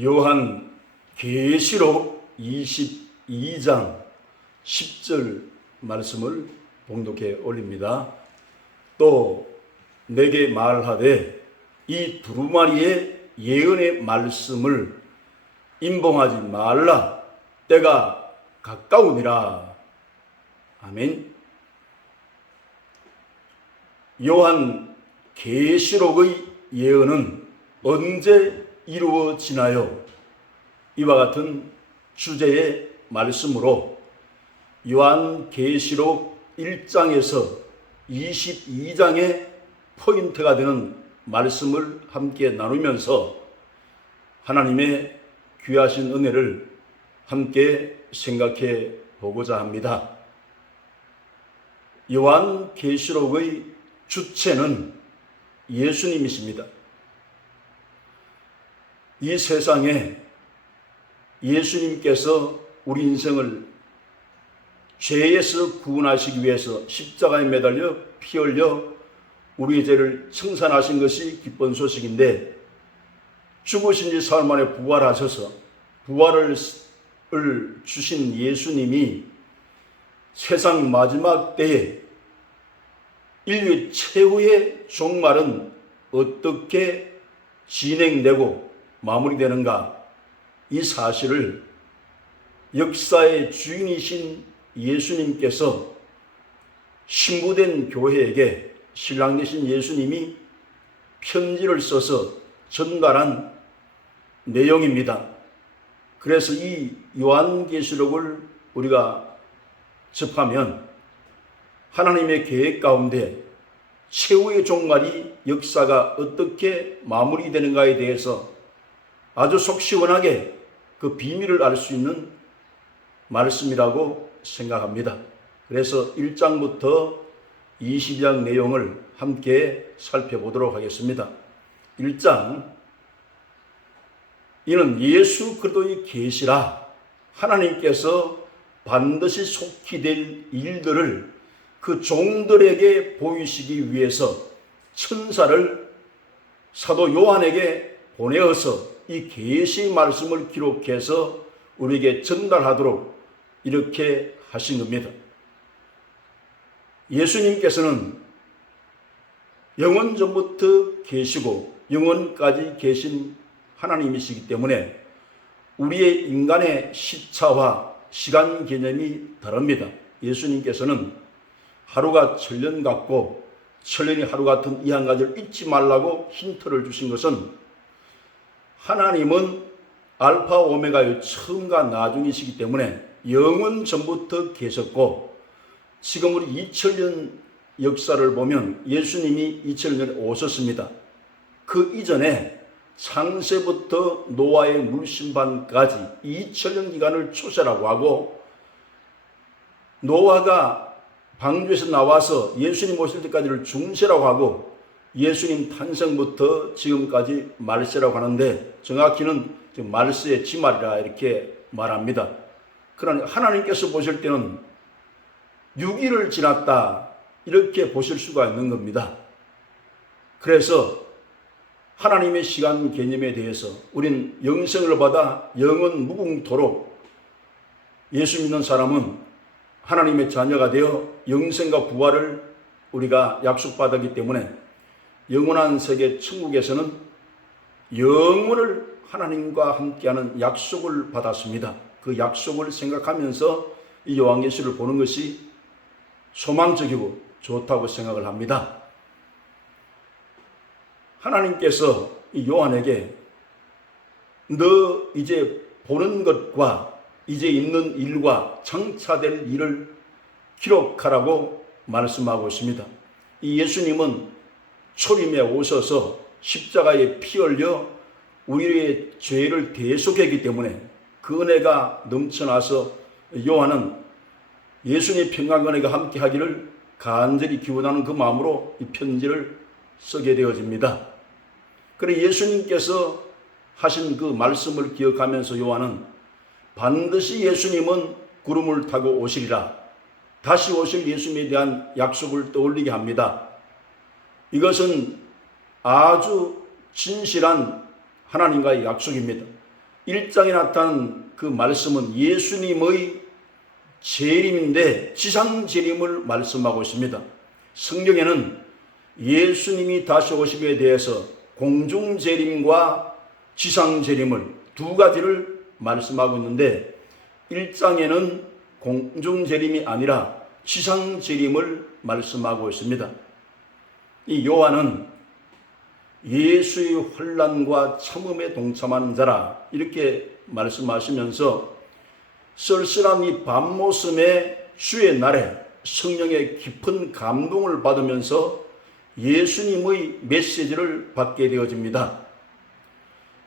요한 계시록 22장 10절 말씀을 봉독해 올립니다. 또 내게 말하되 이 두루마리의 예언의 말씀을 임봉하지 말라. 때가 가까우니라. 아멘. 요한 계시록의 예언은 언제 이루어지나요? 이와 같은 주제의 말씀으로 요한 계시록 1장에서 22장의 포인트가 되는 말씀을 함께 나누면서 하나님의 귀하신 은혜를 함께 생각해 보고자 합니다. 요한 계시록의 주체는 예수님이십니다. 이 세상에 예수님께서 우리 인생을 죄에서 구원하시기 위해서 십자가에 매달려 피 흘려 우리의 죄를 청산하신 것이 기쁜 소식인데, 죽으신 지 사흘 만에 부활하셔서 부활을 주신 예수님이 세상 마지막 때에 인류의 최후의 종말은 어떻게 진행되고 마무리되는가, 이 사실을 역사의 주인이신 예수님께서 신부된 교회에게 신랑 되신 예수님이 편지를 써서 전달한 내용입니다. 그래서 이 요한계시록을 우리가 접하면 하나님의 계획 가운데 최후의 종말이 역사가 어떻게 마무리되는가에 대해서 아주 속 시원하게 그 비밀을 알 수 있는 말씀이라고 생각합니다. 그래서 1장부터 22장 내용을 함께 살펴보도록 하겠습니다. 1장, 이는 예수 그리스도의 계시라. 하나님께서 반드시 속히 될 일들을 그 종들에게 보이시기 위해서 천사를 사도 요한에게 보내어서 이 계시 말씀을 기록해서 우리에게 전달하도록 이렇게 하신 겁니다. 예수님께서는 영원 전부터 계시고 영원까지 계신 하나님이시기 때문에 우리의 인간의 시차와 시간 개념이 다릅니다. 예수님께서는 하루가 천년 같고 천년이 하루 같은 이 한 가지를 잊지 말라고 힌트를 주신 것은, 하나님은 알파 오메가의 처음과 나중이시기 때문에 영원 전부터 계셨고, 지금 우리 2000년 역사를 보면 예수님이 2000년에 오셨습니다. 그 이전에 창세부터 노아의 물심판까지 2000년 기간을 초세라고 하고, 노아가 방주에서 나와서 예수님 오실 때까지를 중세라고 하고, 예수님 탄생부터 지금까지 말세라고 하는데 정확히는 말세의 지말이라 이렇게 말합니다. 그러나 하나님께서 보실 때는 6일을 지났다 이렇게 보실 수가 있는 겁니다. 그래서 하나님의 시간 개념에 대해서 우린 영생을 받아 영원 무궁토록, 예수 믿는 사람은 하나님의 자녀가 되어 영생과 부활을 우리가 약속받았기 때문에 영원한 세계 천국에서는 영원을 하나님과 함께하는 약속을 받았습니다. 그 약속을 생각하면서 이 요한계시를 보는 것이 소망적이고 좋다고 생각을 합니다. 하나님께서 이 요한에게 너 이제 보는 것과 이제 있는 일과 장차될 일을 기록하라고 말씀하고 있습니다. 이 예수님은 초림에 오셔서 십자가에 피 흘려 우리의 죄를 대속했기 때문에 그 은혜가 넘쳐나서 요한은 예수님의 평강 은혜가 함께 하기를 간절히 기원하는 그 마음으로 이 편지를 쓰게 되어집니다. 그래 예수님께서 하신 그 말씀을 기억하면서 요한은 반드시 예수님은 구름을 타고 오시리라, 다시 오실 예수님에 대한 약속을 떠올리게 합니다. 이것은 아주 진실한 하나님과의 약속입니다. 1장에 나타난 그 말씀은 예수님의 재림인데 지상 재림을 말씀하고 있습니다. 성경에는 예수님이 다시 오심에 대해서 공중 재림과 지상 재림을 두 가지를 말씀하고 있는데 1장에는 공중 재림이 아니라 지상 재림을 말씀하고 있습니다. 이 요한은 예수의 환난과 참음에 동참하는 자라 이렇게 말씀하시면서 쓸쓸한 이 밤모섬의 주의 날에 성령의 깊은 감동을 받으면서 예수님의 메시지를 받게 되어집니다.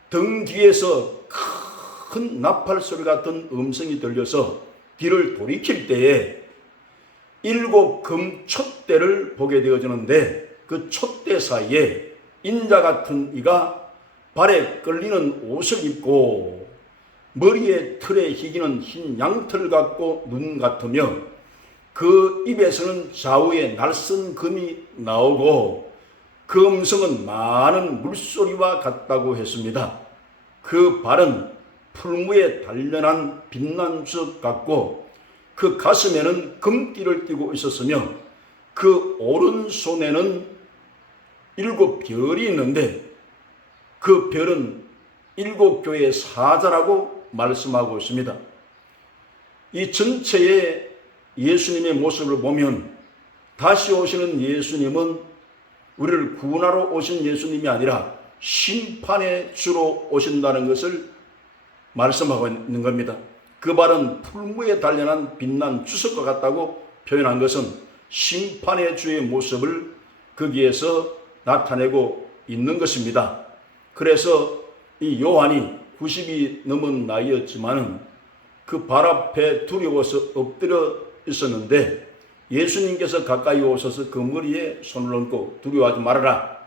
등 뒤에서 큰 나팔 소리 같은 음성이 들려서 뒤를 돌이킬 때에 7 금촛대를 보게 되어지는데 그 촛대 사이에 인자 같은 이가 발에 끌리는 옷을 입고 머리에 틀에 희기는 흰 양털 같고 눈 같으며 그 입에서는 좌우에 날선 금이 나오고 그 음성은 많은 물소리와 같다고 했습니다. 그 발은 풀무에 단련한 빛난 주석 같고 그 가슴에는 금띠를 띠고 있었으며 그 오른손에는 7 별이 있는데 그 별은 7 교회의 사자라고 말씀하고 있습니다. 이 전체의 예수님의 모습을 보면 다시 오시는 예수님은 우리를 구원하러 오신 예수님이 아니라 심판의 주로 오신다는 것을 말씀하고 있는 겁니다. 그 발은 풀무에 단련한 빛난 주석과 같다고 표현한 것은 심판의 주의 모습을 거기에서 나타내고 있는 것입니다. 그래서 이 요한이 90이 넘은 나이였지만은 그 발 앞에 두려워서 엎드려 있었는데 예수님께서 가까이 오셔서 그 머리에 손을 얹고 두려워하지 말아라.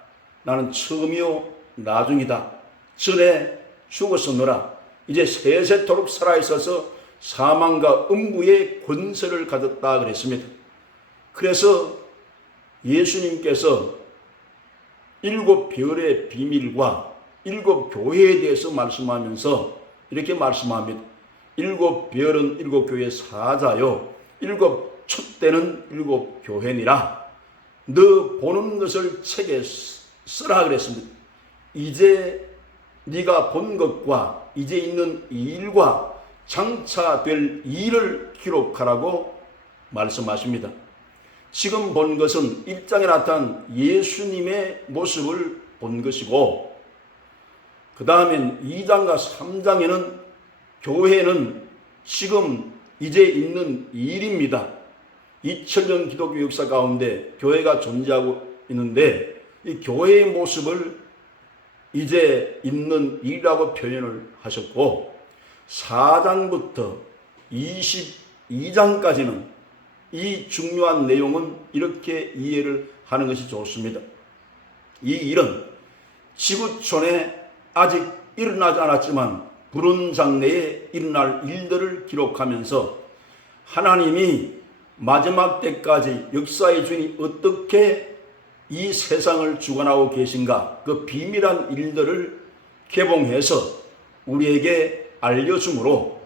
나는 처음이요 나중이다. 전에 죽었었노라. 이제 세세토록 살아있어서 사망과 음부의 권세를 가졌다 그랬습니다. 그래서 예수님께서 7 별의 비밀과 7 교회에 대해서 말씀하면서 이렇게 말씀합니다. 7 별은 7 교회의 사자요 7 촛대는 7 교회니라. 너 보는 것을 책에 쓰라 그랬습니다. 이제 네가 본 것과 이제 있는 이 일과 장차 될 일을 기록하라고 말씀하십니다. 지금 본 것은 1장에 나타난 예수님의 모습을 본 것이고 그 다음엔 2장과 3장에는 교회는 지금 이제 있는 일입니다. 2000년 기독교 역사 가운데 교회가 존재하고 있는데 이 교회의 모습을 이제 있는 일이라고 표현을 하셨고 4장부터 22장까지는 이 중요한 내용은 이렇게 이해를 하는 것이 좋습니다. 이 일은 지구촌에 아직 일어나지 않았지만 부른 장래에 일어날 일들을 기록하면서 하나님이 마지막 때까지 역사의 주인이 어떻게 이 세상을 주관하고 계신가 그 비밀한 일들을 개봉해서 우리에게 알려주므로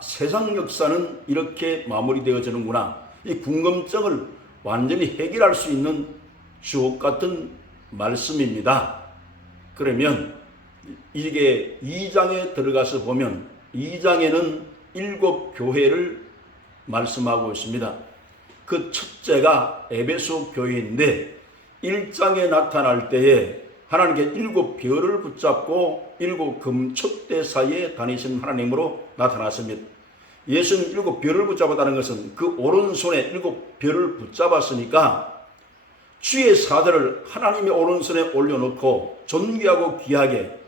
세상 역사는 이렇게 마무리되어지는구나. 이 궁금증을 완전히 해결할 수 있는 주옥 같은 말씀입니다. 그러면 이게 2장에 들어가서 보면 2장에는 7 교회를 말씀하고 있습니다. 그 첫째가 에베소 교회인데 1장에 나타날 때에 하나님께 7 별을 붙잡고 7 금촛대 사이에 다니신 하나님으로 나타났습니다. 예수는 7 별을 붙잡았다는 것은 그 오른손에 7 별을 붙잡았으니까 주의 사자를 하나님의 오른손에 올려놓고 존귀하고 귀하게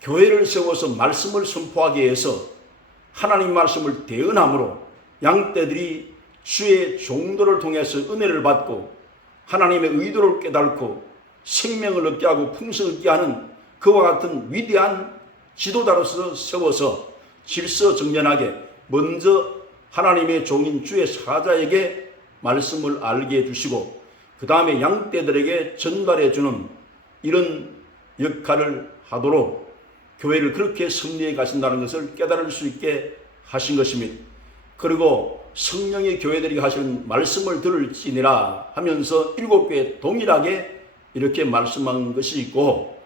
교회를 세워서 말씀을 선포하기 위해서 하나님 말씀을 대언함으로 양떼들이 주의 종도를 통해서 은혜를 받고 하나님의 의도를 깨닫고 생명을 얻게 하고 풍성을 얻게 하는 그와 같은 위대한 지도자로서 세워서 질서정연하게 먼저 하나님의 종인 주의 사자에게 말씀을 알게 해주시고 그 다음에 양떼들에게 전달해 주는 이런 역할을 하도록 교회를 그렇게 승리해 가신다는 것을 깨달을 수 있게 하신 것입니다. 그리고 성령의 교회들이 하시는 말씀을 들을지니라 하면서 7교회 동일하게 이렇게 말씀한 것이 있고,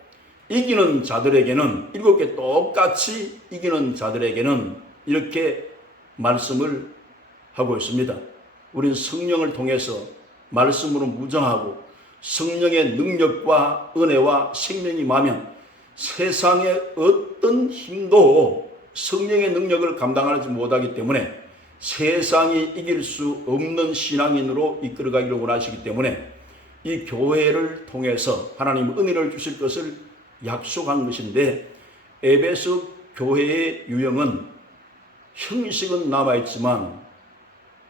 이기는 자들에게는 7개 똑같이 이기는 자들에게는 이렇게 말씀을 하고 있습니다. 우리는 성령을 통해서 말씀으로 무장하고 성령의 능력과 은혜와 생명이 임하면 세상의 어떤 힘도 성령의 능력을 감당하지 못하기 때문에 세상이 이길 수 없는 신앙인으로 이끌어가기를 원하시기 때문에 이 교회를 통해서 하나님 은혜를 주실 것을 약속한 것인데, 에베소 교회의 유형은 형식은 남아있지만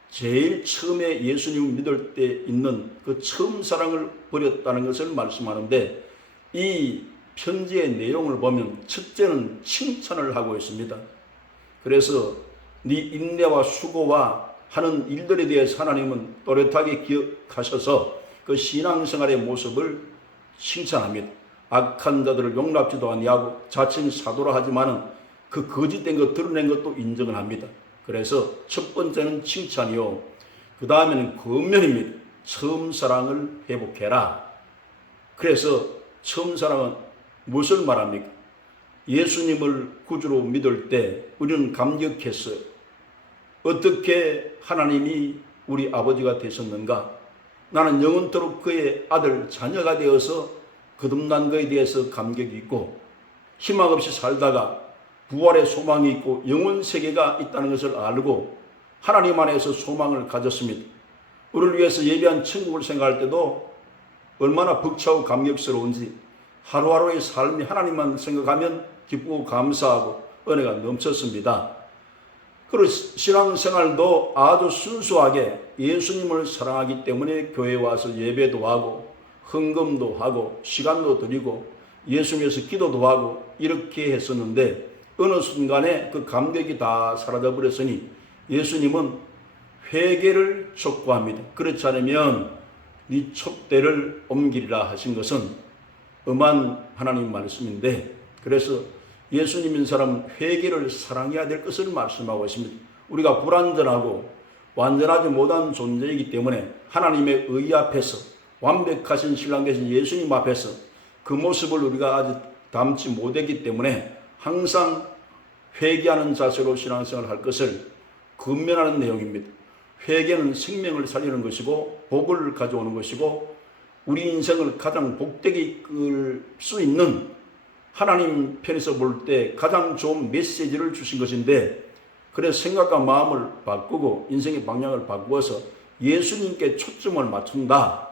제일 처음에 예수님을 믿을 때 있는 그 처음 사랑을 버렸다는 것을 말씀하는데, 이 편지의 내용을 보면 첫째는 칭찬을 하고 있습니다. 그래서 네 인내와 수고와 하는 일들에 대해서 하나님은 또렷하게 기억하셔서 그 신앙생활의 모습을 칭찬합니다. 악한 자들을 용납지도 아니하고 자칭 사도라 하지만은 그 거짓된 것 드러낸 것도 인정을 합니다. 그래서 첫 번째는 칭찬이요, 그 다음에는 권면입니다. 처음 사랑을 회복해라. 그래서 처음 사랑은 무엇을 말합니까? 예수님을 구주로 믿을 때 우리는 감격했어요. 어떻게 하나님이 우리 아버지가 되셨는가? 나는 영원토록 그의 아들 자녀가 되어서 거듭난 것에 대해서 감격이 있고, 희망 없이 살다가 부활의 소망이 있고 영원 세계가 있다는 것을 알고 하나님 안에서 소망을 가졌습니다. 우리를 위해서 예비한 천국을 생각할 때도 얼마나 벅차고 감격스러운지, 하루하루의 삶이 하나님만 생각하면 기쁘고 감사하고 은혜가 넘쳤습니다. 그리고 신앙생활도 아주 순수하게 예수님을 사랑하기 때문에 교회에 와서 예배도 하고 헌금도 하고 시간도 드리고 예수님에서 기도도 하고 이렇게 했었는데, 어느 순간에 그 감격이 다 사라져 버렸으니 예수님은 회개를 촉구합니다. 그렇지 않으면 네 촛대를 옮기리라 하신 것은 엄한 하나님 말씀인데, 그래서 예수님인 사람은 회개를 사랑해야 될 것을 말씀하고 있습니다. 우리가 불완전하고 완전하지 못한 존재이기 때문에 하나님의 의 앞에서 완벽하신 신랑 되신 예수님 앞에서 그 모습을 우리가 아직 담지 못했기 때문에 항상 회개하는 자세로 신앙생활을 할 것을 권면하는 내용입니다. 회개는 생명을 살리는 것이고 복을 가져오는 것이고 우리 인생을 가장 복되게 이끌 수 있는, 하나님 편에서 볼 때 가장 좋은 메시지를 주신 것인데, 그래서 생각과 마음을 바꾸고 인생의 방향을 바꾸어서 예수님께 초점을 맞춘다.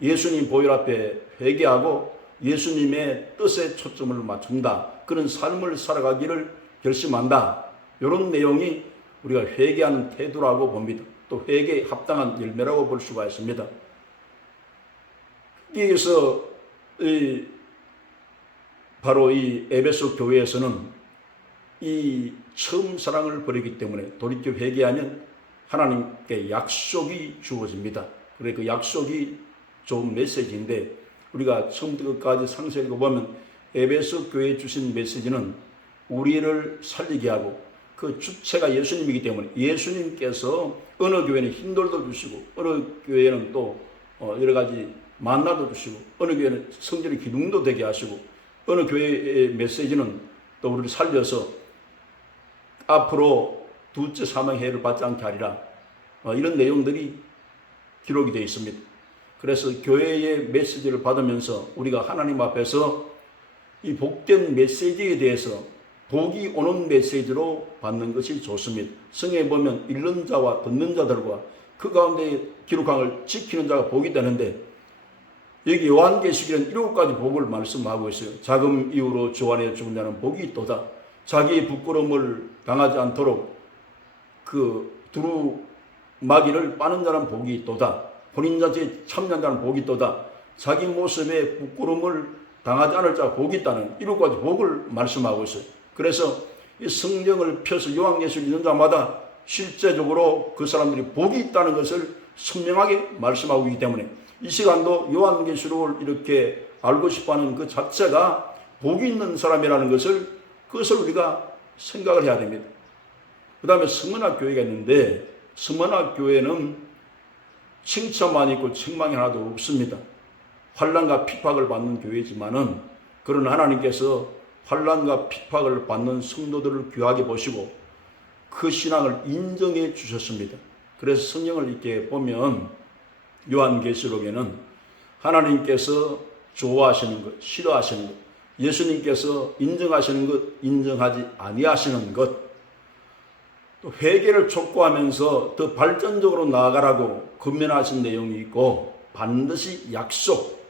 예수님 보혈 앞에 회개하고 예수님의 뜻에 초점을 맞춘다. 그런 삶을 살아가기를 결심한다. 이런 내용이 우리가 회개하는 태도라고 봅니다. 또 회개에 합당한 열매라고 볼 수가 있습니다. 여기서 바로 이 에베소 교회에서는 이 처음 사랑을 버리기 때문에 돌이켜 회개하면 하나님께 약속이 주어집니다. 그래 그 약속이 좋은 메시지인데, 우리가 처음부터 끝까지 상세히 보면 에베소 교회에 주신 메시지는 우리를 살리게 하고, 그 주체가 예수님이기 때문에 예수님께서 어느 교회는 힘돌도 주시고 어느 교회는 또 여러 가지 만나도 주시고 어느 교회는 성전의 기둥도 되게 하시고 어느 교회의 메시지는 또 우리를 살려서 앞으로 두째 사망해를 받지 않게 하리라, 이런 내용들이 기록이 되어 있습니다. 그래서 교회의 메시지를 받으면서 우리가 하나님 앞에서 이 복된 메시지에 대해서 복이 오는 메시지로 받는 것이 좋습니다. 성경에 보면 읽는 자와 듣는 자들과 그 가운데 기록한 걸 지키는 자가 복이 되는데, 여기 요한계시록에는 7가지 복을 말씀하고 있어요. 자금 이후로 주 안에 죽은 자는 복이 있도다. 자기의 부끄러움을 당하지 않도록 그 두루마기를 빠는 자는 복이 있도다. 혼인잔치에 참여한 자는 복이 있도다. 자기 모습에 부끄러움을 당하지 않을 자가 복이 있다는 7가지 복을 말씀하고 있어요. 그래서 이 성경을 펴서 요한계시록 읽는 자마다 실제적으로 그 사람들이 복이 있다는 것을 선명하게 말씀하고 있기 때문에 이 시간도 요한계시록을 이렇게 알고 싶어하는 그 자체가 복이 있는 사람이라는 그것을 우리가 생각을 해야 됩니다. 그 다음에 성문학 교회가 있는데 성문학 교회는 칭찬만 있고 책망이 하나도 없습니다. 환난과 핍박을 받는 교회지만은 그런 하나님께서 환난과 핍박을 받는 성도들을 귀하게 보시고 그 신앙을 인정해 주셨습니다. 그래서 성경을 이렇게 보면 요한계시록에는 하나님께서 좋아하시는 것, 싫어하시는 것, 예수님께서 인정하시는 것, 인정하지 아니하시는 것, 또 회개를 촉구하면서 더 발전적으로 나아가라고 권면하신 내용이 있고 반드시 약속,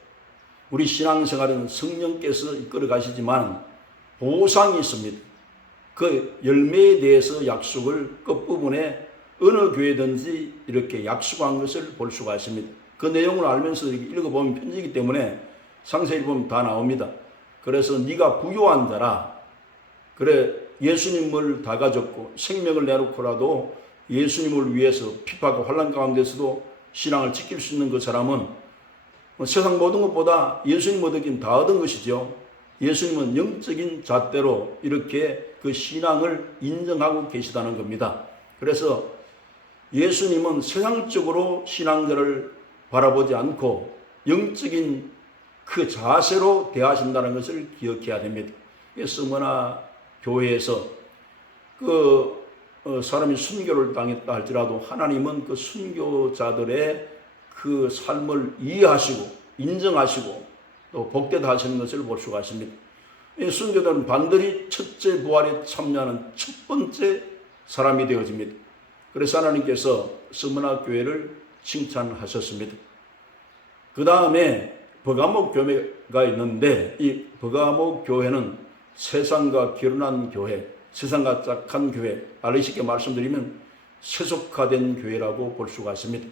우리 신앙생활은 성령께서 이끌어 가시지만 보상이 있습니다. 그 열매에 대해서 약속을 끝부분에 어느 교회든지 이렇게 약속한 것을 볼 수가 있습니다. 그 내용을 알면서 읽어보면 편지이기 때문에 상세히 보면 다 나옵니다. 그래서 네가 부요한 자라, 그래 예수님을 다 가졌고 생명을 내놓고라도 예수님을 위해서 핍박과 환난 가운데서도 신앙을 지킬 수 있는 그 사람은 세상 모든 것보다 예수님 얻긴 다 얻은 것이죠. 예수님은 영적인 잣대로 이렇게 그 신앙을 인정하고 계시다는 겁니다. 그래서 예수님은 세상적으로 신앙자를 바라보지 않고 영적인 그 자세로 대하신다는 것을 기억해야 됩니다. 스머나 교회에서 사람이 순교를 당했다 할지라도 하나님은 그 순교자들의 그 삶을 이해하시고 인정하시고 또 복되다 하시는 것을 볼 수가 있습니다. 이 순교자는 반드시 첫째 부활에 참여하는 첫 번째 사람이 되어집니다. 그래서 하나님께서 스무나 교회를 칭찬하셨습니다. 그 다음에 버가목 교회가 있는데 이 버가목 교회는 세상과 결혼한 교회, 세상과 짝한 교회, 알기 쉽게 말씀드리면 세속화된 교회라고 볼 수가 있습니다.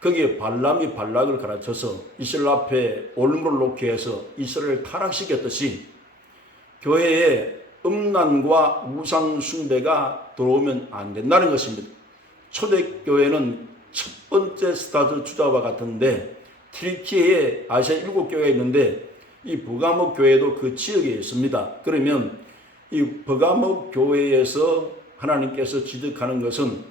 거기에 발람이 발락을 가르쳐서 이스라엘 앞에 올무를 놓게 해서 이스라엘을 타락시켰듯이 교회에 음란과 우상 숭배가 들어오면 안 된다는 것입니다. 초대교회는 첫 번째 스타트 주자와 같은데 튀르키예에 아시아 7교회가 있는데 이 버가목 교회도 그 지역에 있습니다. 그러면 이 버가목 교회에서 하나님께서 지적하는 것은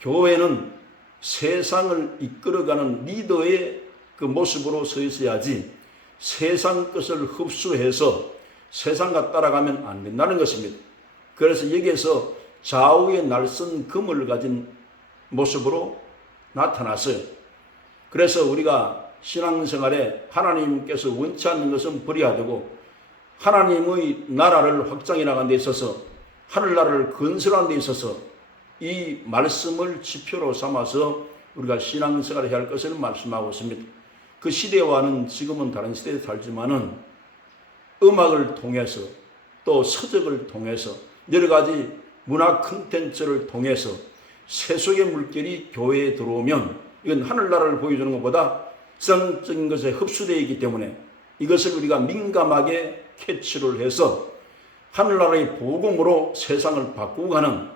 교회는 세상을 이끌어가는 리더의 그 모습으로 서 있어야지 세상 것을 흡수해서 세상과 따라가면 안 된다는 것입니다. 그래서 여기에서 좌우의 날선 금을 가진 모습으로 나타났어요. 그래서 우리가 신앙생활에 하나님께서 원치 않는 것은 버려야 되고 하나님의 나라를 확장해 나가는 데 있어서 하늘나라를 건설하는 데 있어서 이 말씀을 지표로 삼아서 우리가 신앙생활을 해야 할 것을 말씀하고 있습니다. 그 시대와는 지금은 다른 시대에 살지만은 음악을 통해서 또 서적을 통해서 여러 가지 문화 콘텐츠를 통해서 세속의 물결이 교회에 들어오면 이건 하늘나라를 보여주는 것보다 세상적인 것에 흡수되어 있기 때문에 이것을 우리가 민감하게 캐치를 해서 하늘나라의 복음으로 세상을 바꾸고 가는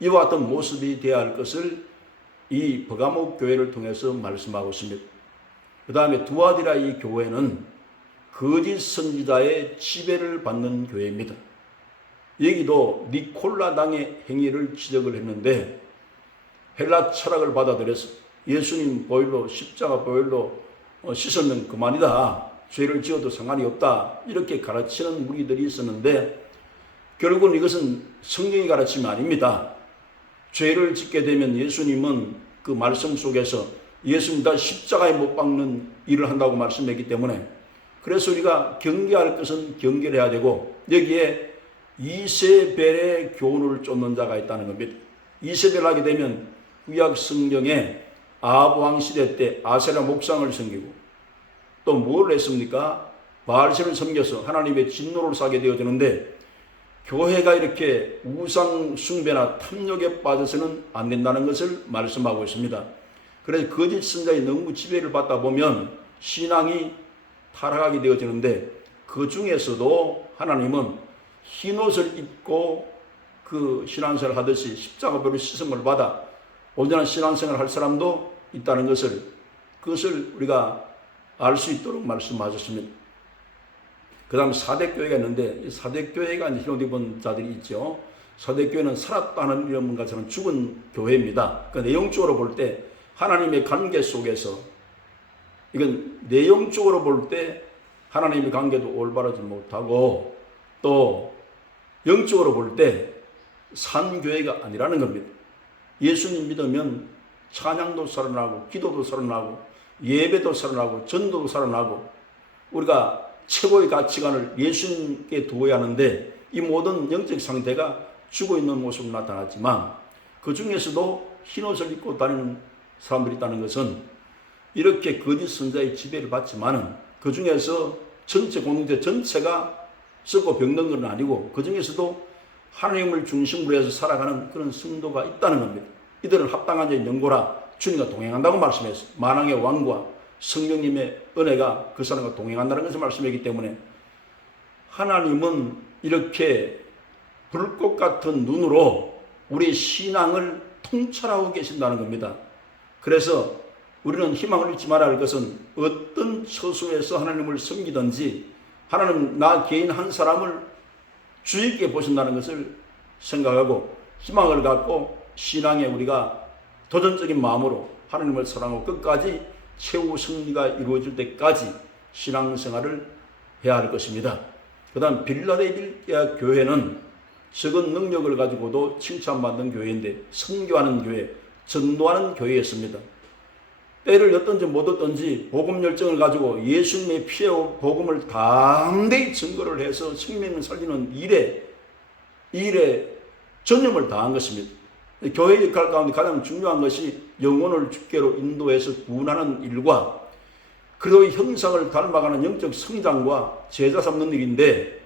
이와 같은 모습이 되어야 할 것을 이 버가목 교회를 통해서 말씀하고 있습니다. 그 다음에 두아디라 이 교회는 거짓 선지자의 지배를 받는 교회입니다. 여기도 니콜라당의 행위를 지적을 했는데 헬라 철학을 받아들여서 예수님 보혈로 십자가 보혈로 씻으면 그만이다. 죄를 지어도 상관이 없다. 이렇게 가르치는 무리들이 있었는데 결국은 이것은 성경이 가르침이 아닙니다. 죄를 짓게 되면 예수님은 그 말씀 속에서 예수님 다 십자가에 못 박는 일을 한다고 말씀했기 때문에 그래서 우리가 경계할 것은 경계를 해야 되고 여기에 이세벨의 교훈을 쫓는 자가 있다는 겁니다. 이세벨 하게 되면 구약 성경에 아합 왕 시대 때 아세라 목상을 섬기고 또 뭘 했습니까? 바알신을 섬겨서 하나님의 진노를 사게 되어지는데 교회가 이렇게 우상 숭배나 탐욕에 빠져서는 안 된다는 것을 말씀하고 있습니다. 그래서 거짓 선자의 너무 지배를 받다 보면 신앙이 타락하게 되어지는데 그 중에서도 하나님은 흰옷을 입고 그 신앙생활을 하듯이 십자가별로 씻음을 받아 온전한 신앙생활을 할 사람도 있다는 것을 그것을 우리가 알 수 있도록 말씀하셨습니다. 그 다음 사대교회가 있는데, 이 사대교회가 이제 흰옷 입은 자들이 있죠. 사대교회는 살았다는 이름과 저는 죽은 교회입니다. 그 내용적으로 볼 때 하나님의 관계 속에서, 이건 내용적으로 볼 때 하나님의 관계도 올바르지 못하고, 또 영적으로 볼 때 산교회가 아니라는 겁니다. 예수님 믿으면 찬양도 살아나고, 기도도 살아나고, 예배도 살아나고, 전도도 살아나고, 우리가 최고의 가치관을 예수님께 두어야 하는데, 이 모든 영적 상태가 죽어 있는 모습으로 나타났지만, 그 중에서도 흰옷을 입고 다니는 사람들이 있다는 것은 이렇게 거짓 선자의 지배를 받지만은 그 중에서 전체 공동체 전체가 썩고 병든 건 아니고, 그 중에서도 하나님을 중심으로 해서 살아가는 그런 성도가 있다는 겁니다. 이들은 합당한 자의 연고라 주님과 동행한다고 말씀했어요. 만왕의 왕과 성령님의 은혜가 그 사람과 동행한다는 것을 말씀했기 때문에, 하나님은 이렇게 불꽃 같은 눈으로 우리 신앙을 통찰하고 계신다는 겁니다. 그래서 우리는 희망을 잃지 말아야 할 것은, 어떤 처소에서 하나님을 섬기든지 하나님 나 개인 한 사람을 주의 있게 보신다는 것을 생각하고 희망을 갖고 신앙에 우리가 도전적인 마음으로 하나님을 사랑하고 끝까지 최후 승리가 이루어질 때까지 신앙생활을 해야 할 것입니다. 그 다음 빌라델피아 교회는 적은 능력을 가지고도 칭찬받는 교회인데, 선교하는 교회, 전도하는 교회였습니다. 때를 얻든지 못 얻든지 복음 열정을 가지고 예수님의 피해와 복음을 담대히 증거를 해서 생명을 살리는 일에 전념을 다한 것입니다. 교회 역할 가운데 가장 중요한 것이 영혼을 주께로 인도해서 구원하는 일과 그리스도의 형상을 닮아가는 영적 성장과 제자 삼는 일인데,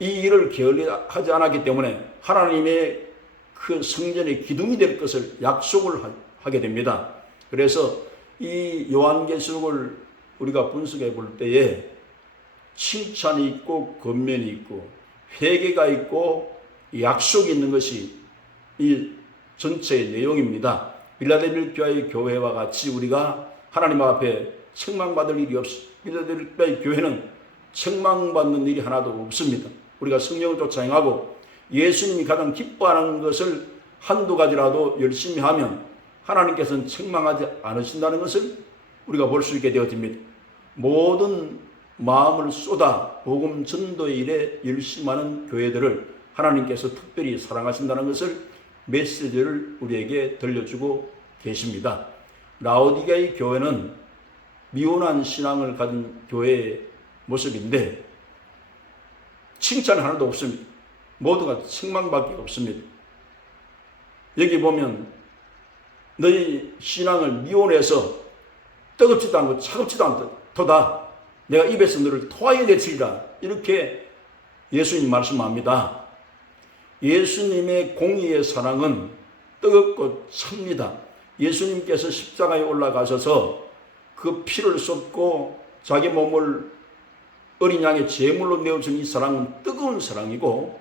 이 일을 게을리하지 않았기 때문에 하나님의 그 성전의 기둥이 될 것을 약속을 하게 됩니다. 그래서 이 요한계시록을 우리가 분석해 볼 때에 칭찬이 있고 권면이 있고 회개가 있고 약속이 있는 것이 이 전체의 내용입니다. 빌라델피아의 교회와 같이 우리가 하나님 앞에 책망받을 일이 없이, 빌라델피아의 교회는 책망받는 일이 하나도 없습니다. 우리가 성령을 쫓아 행하고 예수님이 가장 기뻐하는 것을 한두 가지라도 열심히 하면 하나님께서는 책망하지 않으신다는 것을 우리가 볼 수 있게 되어집니다. 모든 마음을 쏟아 복음 전도의 일에 열심히 하는 교회들을 하나님께서 특별히 사랑하신다는 것을, 메시지를 우리에게 들려주고 계십니다. 라오디게의 교회는 미온한 신앙을 가진 교회의 모습인데 칭찬 하나도 없습니다. 모두가 책망밖에 없습니다. 여기 보면 너희 신앙을 미온해서 뜨겁지도 않고 차갑지도 않도다 내가 입에서 너를 토하게 내치리라, 이렇게 예수님 말씀합니다. 예수님의 공의의 사랑은 뜨겁고 찹니다. 예수님께서 십자가에 올라가셔서 그 피를 쏟고 자기 몸을 어린 양의 제물로 내어준 이 사랑은 뜨거운 사랑이고,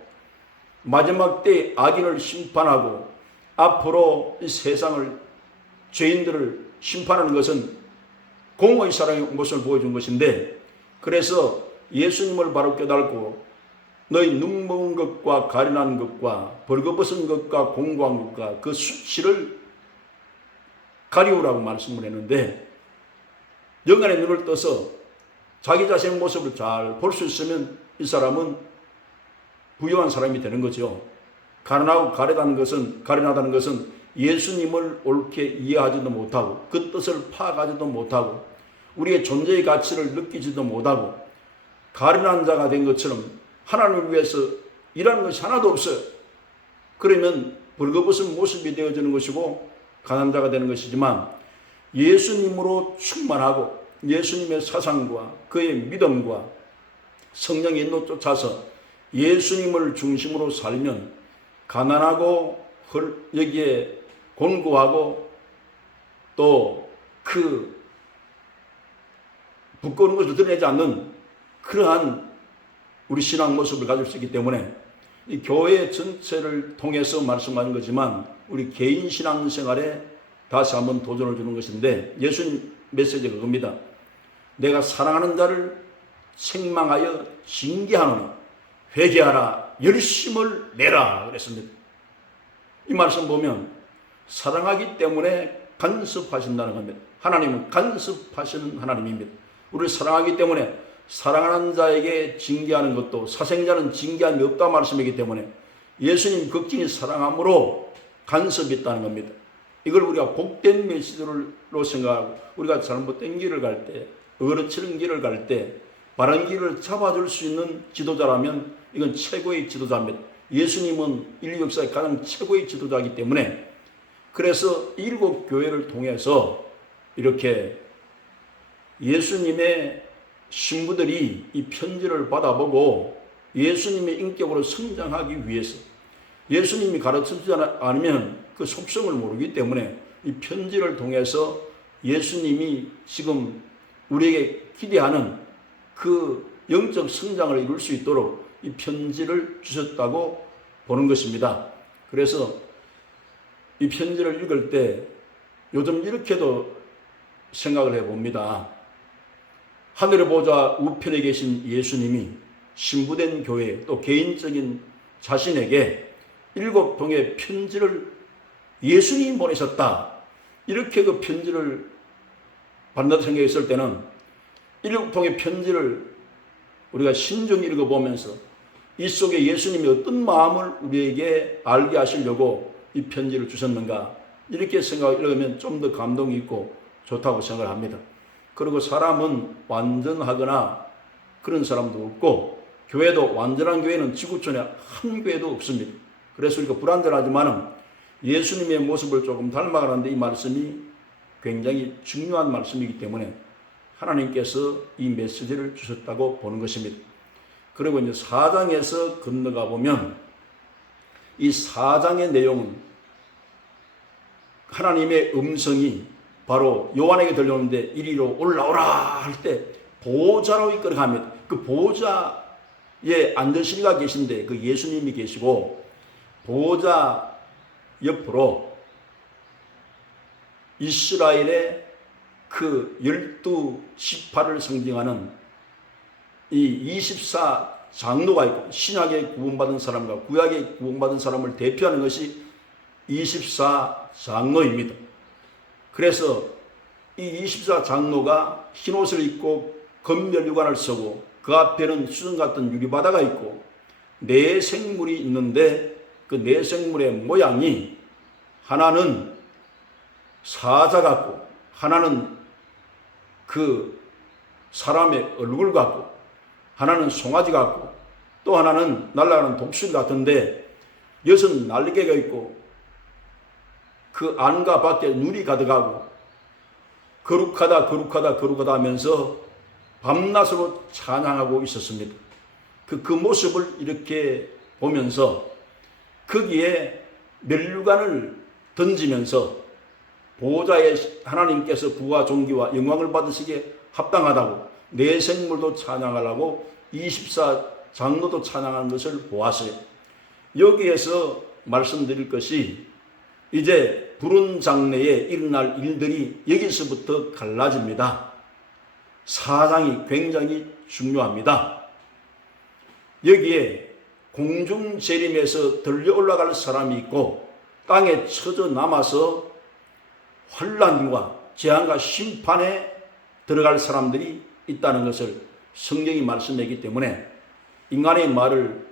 마지막 때 악인을 심판하고 앞으로 이 세상을, 죄인들을 심판하는 것은 공의의 사랑의 모습을 보여준 것인데, 그래서 예수님을 바로 깨닫고 너희 눈먼 것과 가련한 것과 벌거벗은 것과 공고한 것과 그 수치를 가리우라고 말씀을 했는데, 영안의 눈을 떠서 자기 자신의 모습을 잘 볼 수 있으면 이 사람은 부유한 사람이 되는 거죠. 가련하고 가련하다는 것은 예수님을 옳게 이해하지도 못하고 그 뜻을 파악하지도 못하고 우리의 존재의 가치를 느끼지도 못하고 가련한 자가 된 것처럼 하나님을 위해서 일하는 것이 하나도 없어요. 그러면 벌거벗은 모습이 되어지는 것이고 가난한 자가 되는 것이지만, 예수님으로 충만하고 예수님의 사상과 그의 믿음과 성령의 인도 쫓아서 예수님을 중심으로 살면 가난하고 여기에 곤고하고 또 그 부끄러운 것을 드러내지 않는 그러한 우리 신앙 모습을 가질 수 있기 때문에, 이 교회 전체를 통해서 말씀하는 거지만 우리 개인 신앙생활에 다시 한번 도전을 주는 것인데, 예수님 메시지가 그겁니다. 내가 사랑하는 자를 책망하여 징계하노니 회개하라 열심을 내라 그랬습니다. 이 말씀 보면 사랑하기 때문에 간섭하신다는 겁니다. 하나님은 간섭하시는 하나님입니다. 우리를 사랑하기 때문에 사랑하는 자에게 징계하는 것도 사생자는 징계함이 없다 말씀이기 때문에 예수님 극진히 사랑함으로 간섭이 있다는 겁니다. 이걸 우리가 복된 메시지로 생각하고 우리가 잘못된 길을 갈 때, 어그러치는 길을 갈 때 바른 길을 잡아줄 수 있는 지도자라면 이건 최고의 지도자입니다. 예수님은 인류 역사의 가장 최고의 지도자이기 때문에 그래서 일곱 교회를 통해서 이렇게 예수님의 신부들이 이 편지를 받아보고 예수님의 인격으로 성장하기 위해서 예수님이 가르치지 않으면 그 속성을 모르기 때문에 이 편지를 통해서 예수님이 지금 우리에게 기대하는 그 영적 성장을 이룰 수 있도록 이 편지를 주셨다고 보는 것입니다. 그래서 이 편지를 읽을 때 요즘 이렇게도 생각을 해봅니다. 하늘의 보좌 우편에 계신 예수님이 신부된 교회 또 개인적인 자신에게 7통의 편지를 예수님이 보내셨다. 이렇게 그 편지를 받는다 생각했을 때는 7통의 편지를 우리가 신중히 읽어보면서 이 속에 예수님이 어떤 마음을 우리에게 알게 하시려고 이 편지를 주셨는가 이렇게 생각하면 좀 더 감동이 있고 좋다고 생각을 합니다. 그리고 사람은 완전하거나 그런 사람도 없고 교회도 완전한 교회는 지구촌에 한 교회도 없습니다. 그래서 우리가 불완전하지만은 예수님의 모습을 조금 닮아가는데 이 말씀이 굉장히 중요한 말씀이기 때문에 하나님께서 이 메시지를 주셨다고 보는 것입니다. 그리고 이제 4장에서 건너가 보면 이 4장의 내용은 하나님의 음성이 바로 요한에게 들려오는데 이리로 올라오라 할 때 보좌로 이끌어 갑니다. 그 보좌에 앉으신 이가 계신데 그 예수님이 계시고 보좌 옆으로 이스라엘의 그 12지파를 상징하는 이 24장로가 있고 신약에 구원받은 사람과 구약에 구원받은 사람을 대표하는 것이 24장로입니다. 그래서 이 24장로가 흰옷을 입고 검멸유관을 쓰고 그 앞에는 수정 같은 유리바다가 있고 네 생물이 있는데 그 네 생물의 모양이 하나는 사자 같고 하나는 그 사람의 얼굴 같고 하나는 송아지 같고 또 하나는 날아가는 독수리 같은데 6 날개가 있고 그 안과 밖에 눈이 가득하고 거룩하다 거룩하다 거룩하다 하면서 밤낮으로 찬양하고 있었습니다. 그 모습을 이렇게 보면서 거기에 면류관을 던지면서 보호자의 하나님께서 부와 존귀와 영광을 받으시기에 합당하다고 내 생물도 찬양하라고 24장로도 찬양하는 것을 보았어요. 여기에서 말씀드릴 것이 이제 부른 장래에 일어날 일들이 여기서부터 갈라집니다. 4장이 굉장히 중요합니다. 여기에 공중 재림에서 들려 올라갈 사람이 있고 땅에 처져 남아서 환난과 재앙과 심판에 들어갈 사람들이 있다는 것을 성경이 말씀하기 때문에 인간의 말을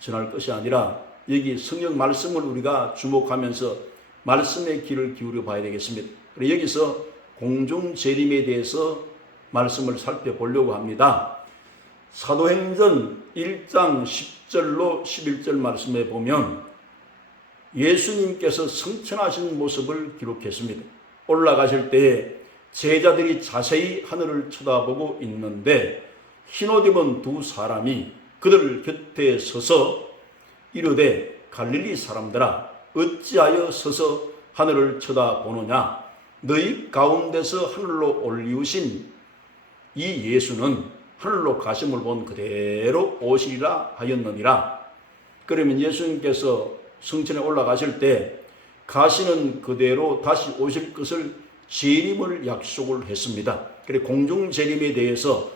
전할 것이 아니라 여기 성경 말씀을 우리가 주목하면서 말씀의 귀를 기울여 봐야 되겠습니다. 그래서 여기서 공중 재림에 대해서 말씀을 살펴보려고 합니다. 사도행전 1장 10절로 11절 말씀에 보면 예수님께서 성천하신 모습을 기록했습니다. 올라가실 때에 제자들이 자세히 하늘을 쳐다보고 있는데 흰옷 입은 2 사람이 그들 곁에 서서 이르되 갈릴리 사람들아 어찌하여 서서 하늘을 쳐다보느냐 너희 가운데서 하늘로 올리우신 이 예수는 하늘로 가심을 본 그대로 오시리라 하였느니라. 그러면 예수님께서 성천에 올라가실 때 가시는 그대로 다시 오실 것을 재림을 약속을 했습니다. 그래서 공중 재림에 대해서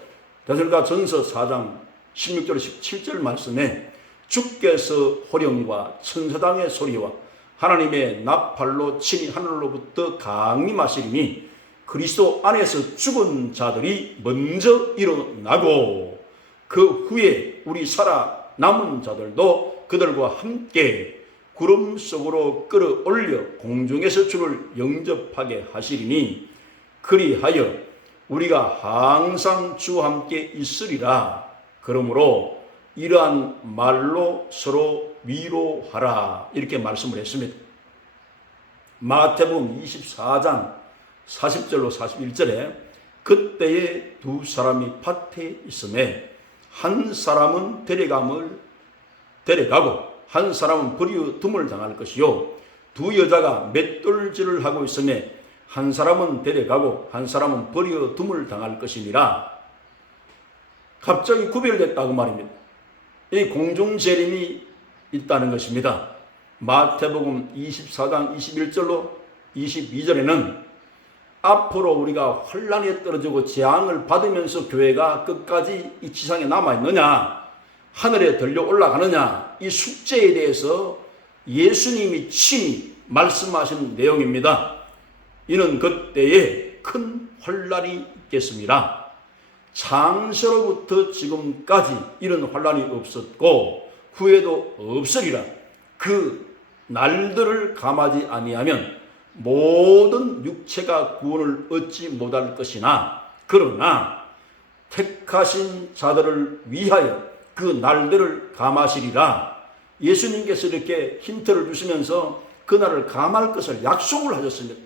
데살로니가전서 4장 16절 17절 말씀에 주께서 호령과 천사장의 소리와 하나님의 나팔로 친히 하늘로부터 강림하시리니 그리스도 안에서 죽은 자들이 먼저 일어나고 그 후에 우리 살아남은 자들도 그들과 함께 구름 속으로 끌어올려 공중에서 주를 영접하게 하시리니 그리하여 우리가 항상 주와 함께 있으리라. 그러므로 이러한 말로 서로 위로하라. 이렇게 말씀을 했습니다. 마태복음 24장 40절로 41절에 그때에 두 사람이 밭에 있음에 한 사람은 데려가고 한 사람은 버려둠을 당할 것이요 두 여자가 맷돌질을 하고 있음에 한 사람은 데려가고 한 사람은 버려둠을 당할 것이니라. 갑자기 구별됐다고 말입니다. 이 공중재림이 있다는 것입니다. 마태복음 24장 21절로 22절에는 앞으로 우리가 환란에 떨어지고 재앙을 받으면서 교회가 끝까지 이 지상에 남아있느냐, 하늘에 들려 올라가느냐, 이 숙제에 대해서 예수님이 친히 말씀하신 내용입니다. 이는 그때에 큰 환란이 있겠습니다. 창세로부터 지금까지 이런 환란이 없었고 후에도 없으리라. 그 날들을 감하지 아니하면 모든 육체가 구원을 얻지 못할 것이나 그러나 택하신 자들을 위하여 그 날들을 감하시리라. 예수님께서 이렇게 힌트를 주시면서 그 날을 감할 것을 약속을 하셨습니다.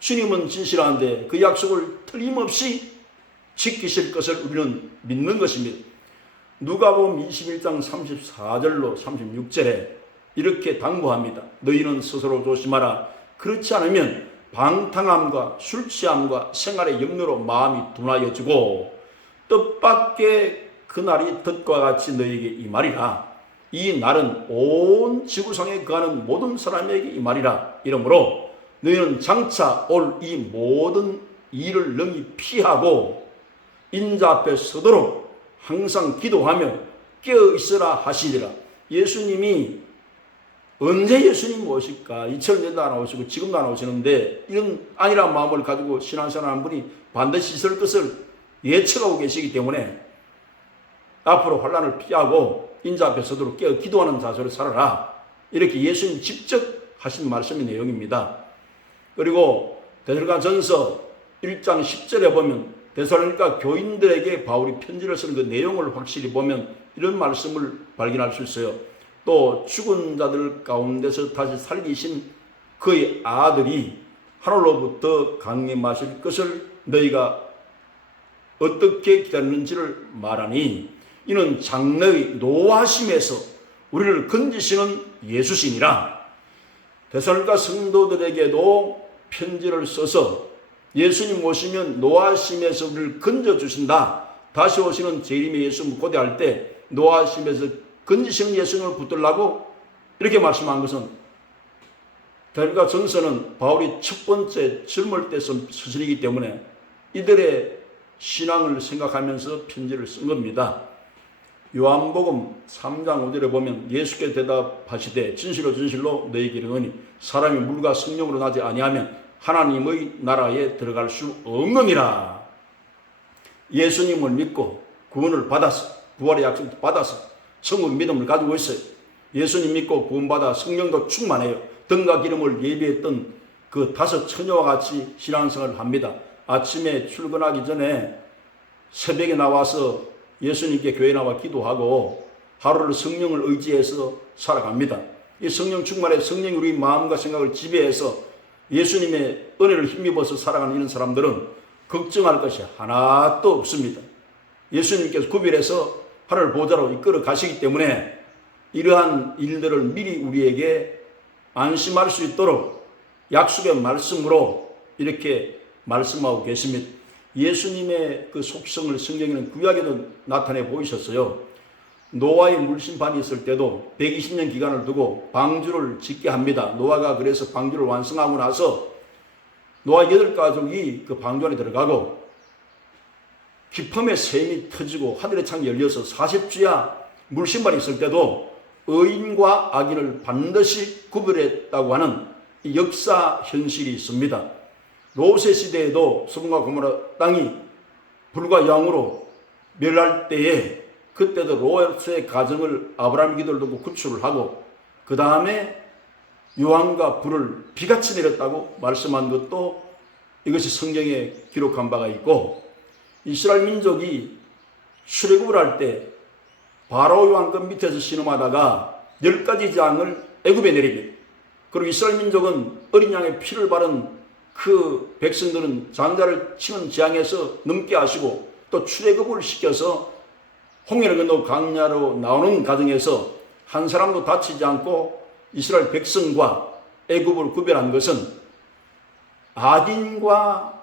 주님은 진실한데 그 약속을 틀림없이 지키실 것을 우리는 믿는 것입니다. 누가복음 21장 34절로 36절에 이렇게 당부합니다. 너희는 스스로 조심하라. 그렇지 않으면 방탕함과 술취함과 생활의 염려로 마음이 둔하여지고 뜻밖의 그날이 덫과 같이 너희에게 임하리라. 이 날은 온 지구상에 거하는 모든 사람에게 임하리라. 이러므로 너희는 장차 올 이 모든 일을 능히 피하고 인자 앞에 서도록 항상 기도하며 깨어있으라 하시리라. 예수님이 언제 예수님이 오실까? 2000년도 안 오시고 지금도 안 오시는데 이런 안일한 마음을 가지고 신앙생활 하는 분이 반드시 있을 것을 예측하고 계시기 때문에 앞으로 환란을 피하고 인자 앞에 서도록 깨어 기도하는 자세로 살아라. 이렇게 예수님 직접 하신 말씀의 내용입니다. 그리고 데살로니가전서 1장 10절에 보면 데살로니가 교인들에게 바울이 편지를 쓰는 그 내용을 확실히 보면 이런 말씀을 발견할 수 있어요. 또 죽은 자들 가운데서 다시 살리신 그의 아들이 하늘로부터 강림하실 것을 너희가 어떻게 기다리는지를 말하니 이는 장래의 노하심에서 우리를 건지시는 예수시니라. 데살로니가 성도들에게도 편지를 써서 예수님 오시면 노하심에서 우리를 건져주신다. 다시 오시는 재림의 예수님을 고대할 때 노하심에서 건지시는 예수님을 붙들라고 이렇게 말씀한 것은 데살로니가 전서는 바울이 첫 번째 젊을 때 쓴 서술이기 때문에 이들의 신앙을 생각하면서 편지를 쓴 겁니다. 요한복음 3장 5절에 보면 예수께서 대답하시되 진실로 진실로 너희에게 이르노니 사람이 물과 성령으로 나지 아니하면 하나님의 나라에 들어갈 수 없느니라. 예수님을 믿고 구원을 받아서 부활의 약속을 받아서 천국 믿음을 가지고 있어요. 예수님 믿고 구원받아 성령도 충만해요. 등과 기름을 예비했던 그 5 처녀와 같이 신앙생활을 합니다. 아침에 출근하기 전에 새벽에 나와서 예수님께 교회 나와 기도하고 하루를 성령을 의지해서 살아갑니다. 이 성령 충만해 성령이 우리 마음과 생각을 지배해서 예수님의 은혜를 힘입어서 살아가는 이런 사람들은 걱정할 것이 하나도 없습니다. 예수님께서 구별해서 하늘 보좌로 이끌어 가시기 때문에 이러한 일들을 미리 우리에게 안심할 수 있도록 약속의 말씀으로 이렇게 말씀하고 계십니다. 예수님의 그 속성을 성경에는 구약에도 나타내 보이셨어요. 노아의 물심판이 있을 때도 120년 기간을 두고 방주를 짓게 합니다. 노아가 그래서 방주를 완성하고 나서 노아 8가족이 그 방주 안에 들어가고 기품의 샘이 터지고 하늘의 창이 열려서 40주야 물신발이 있을 때도 의인과 악인을 반드시 구별했다고 하는 이 역사 현실이 있습니다. 롯의 시대에도 소돔과 고모라 땅이 불과 영으로 멸할 때에 그때도 롯의 가정을 아브라함이 기도를 듣고 구출을 하고 그 다음에 유황과 불을 비같이 내렸다고 말씀한 것도 이것이 성경에 기록한 바가 있고, 이스라엘 민족이 출애굽을 할 때 바로 왕권 밑에서 신음하다가 10가지 장을 애굽에 내리게, 그리고 이스라엘 민족은 어린 양의 피를 바른 그 백성들은 장자를 치는 재앙에서 넘게 하시고 또 출애굽을 시켜서 홍해를 건너 광야로 나오는 과정에서 한 사람도 다치지 않고 이스라엘 백성과 애굽을 구별한 것은 악인과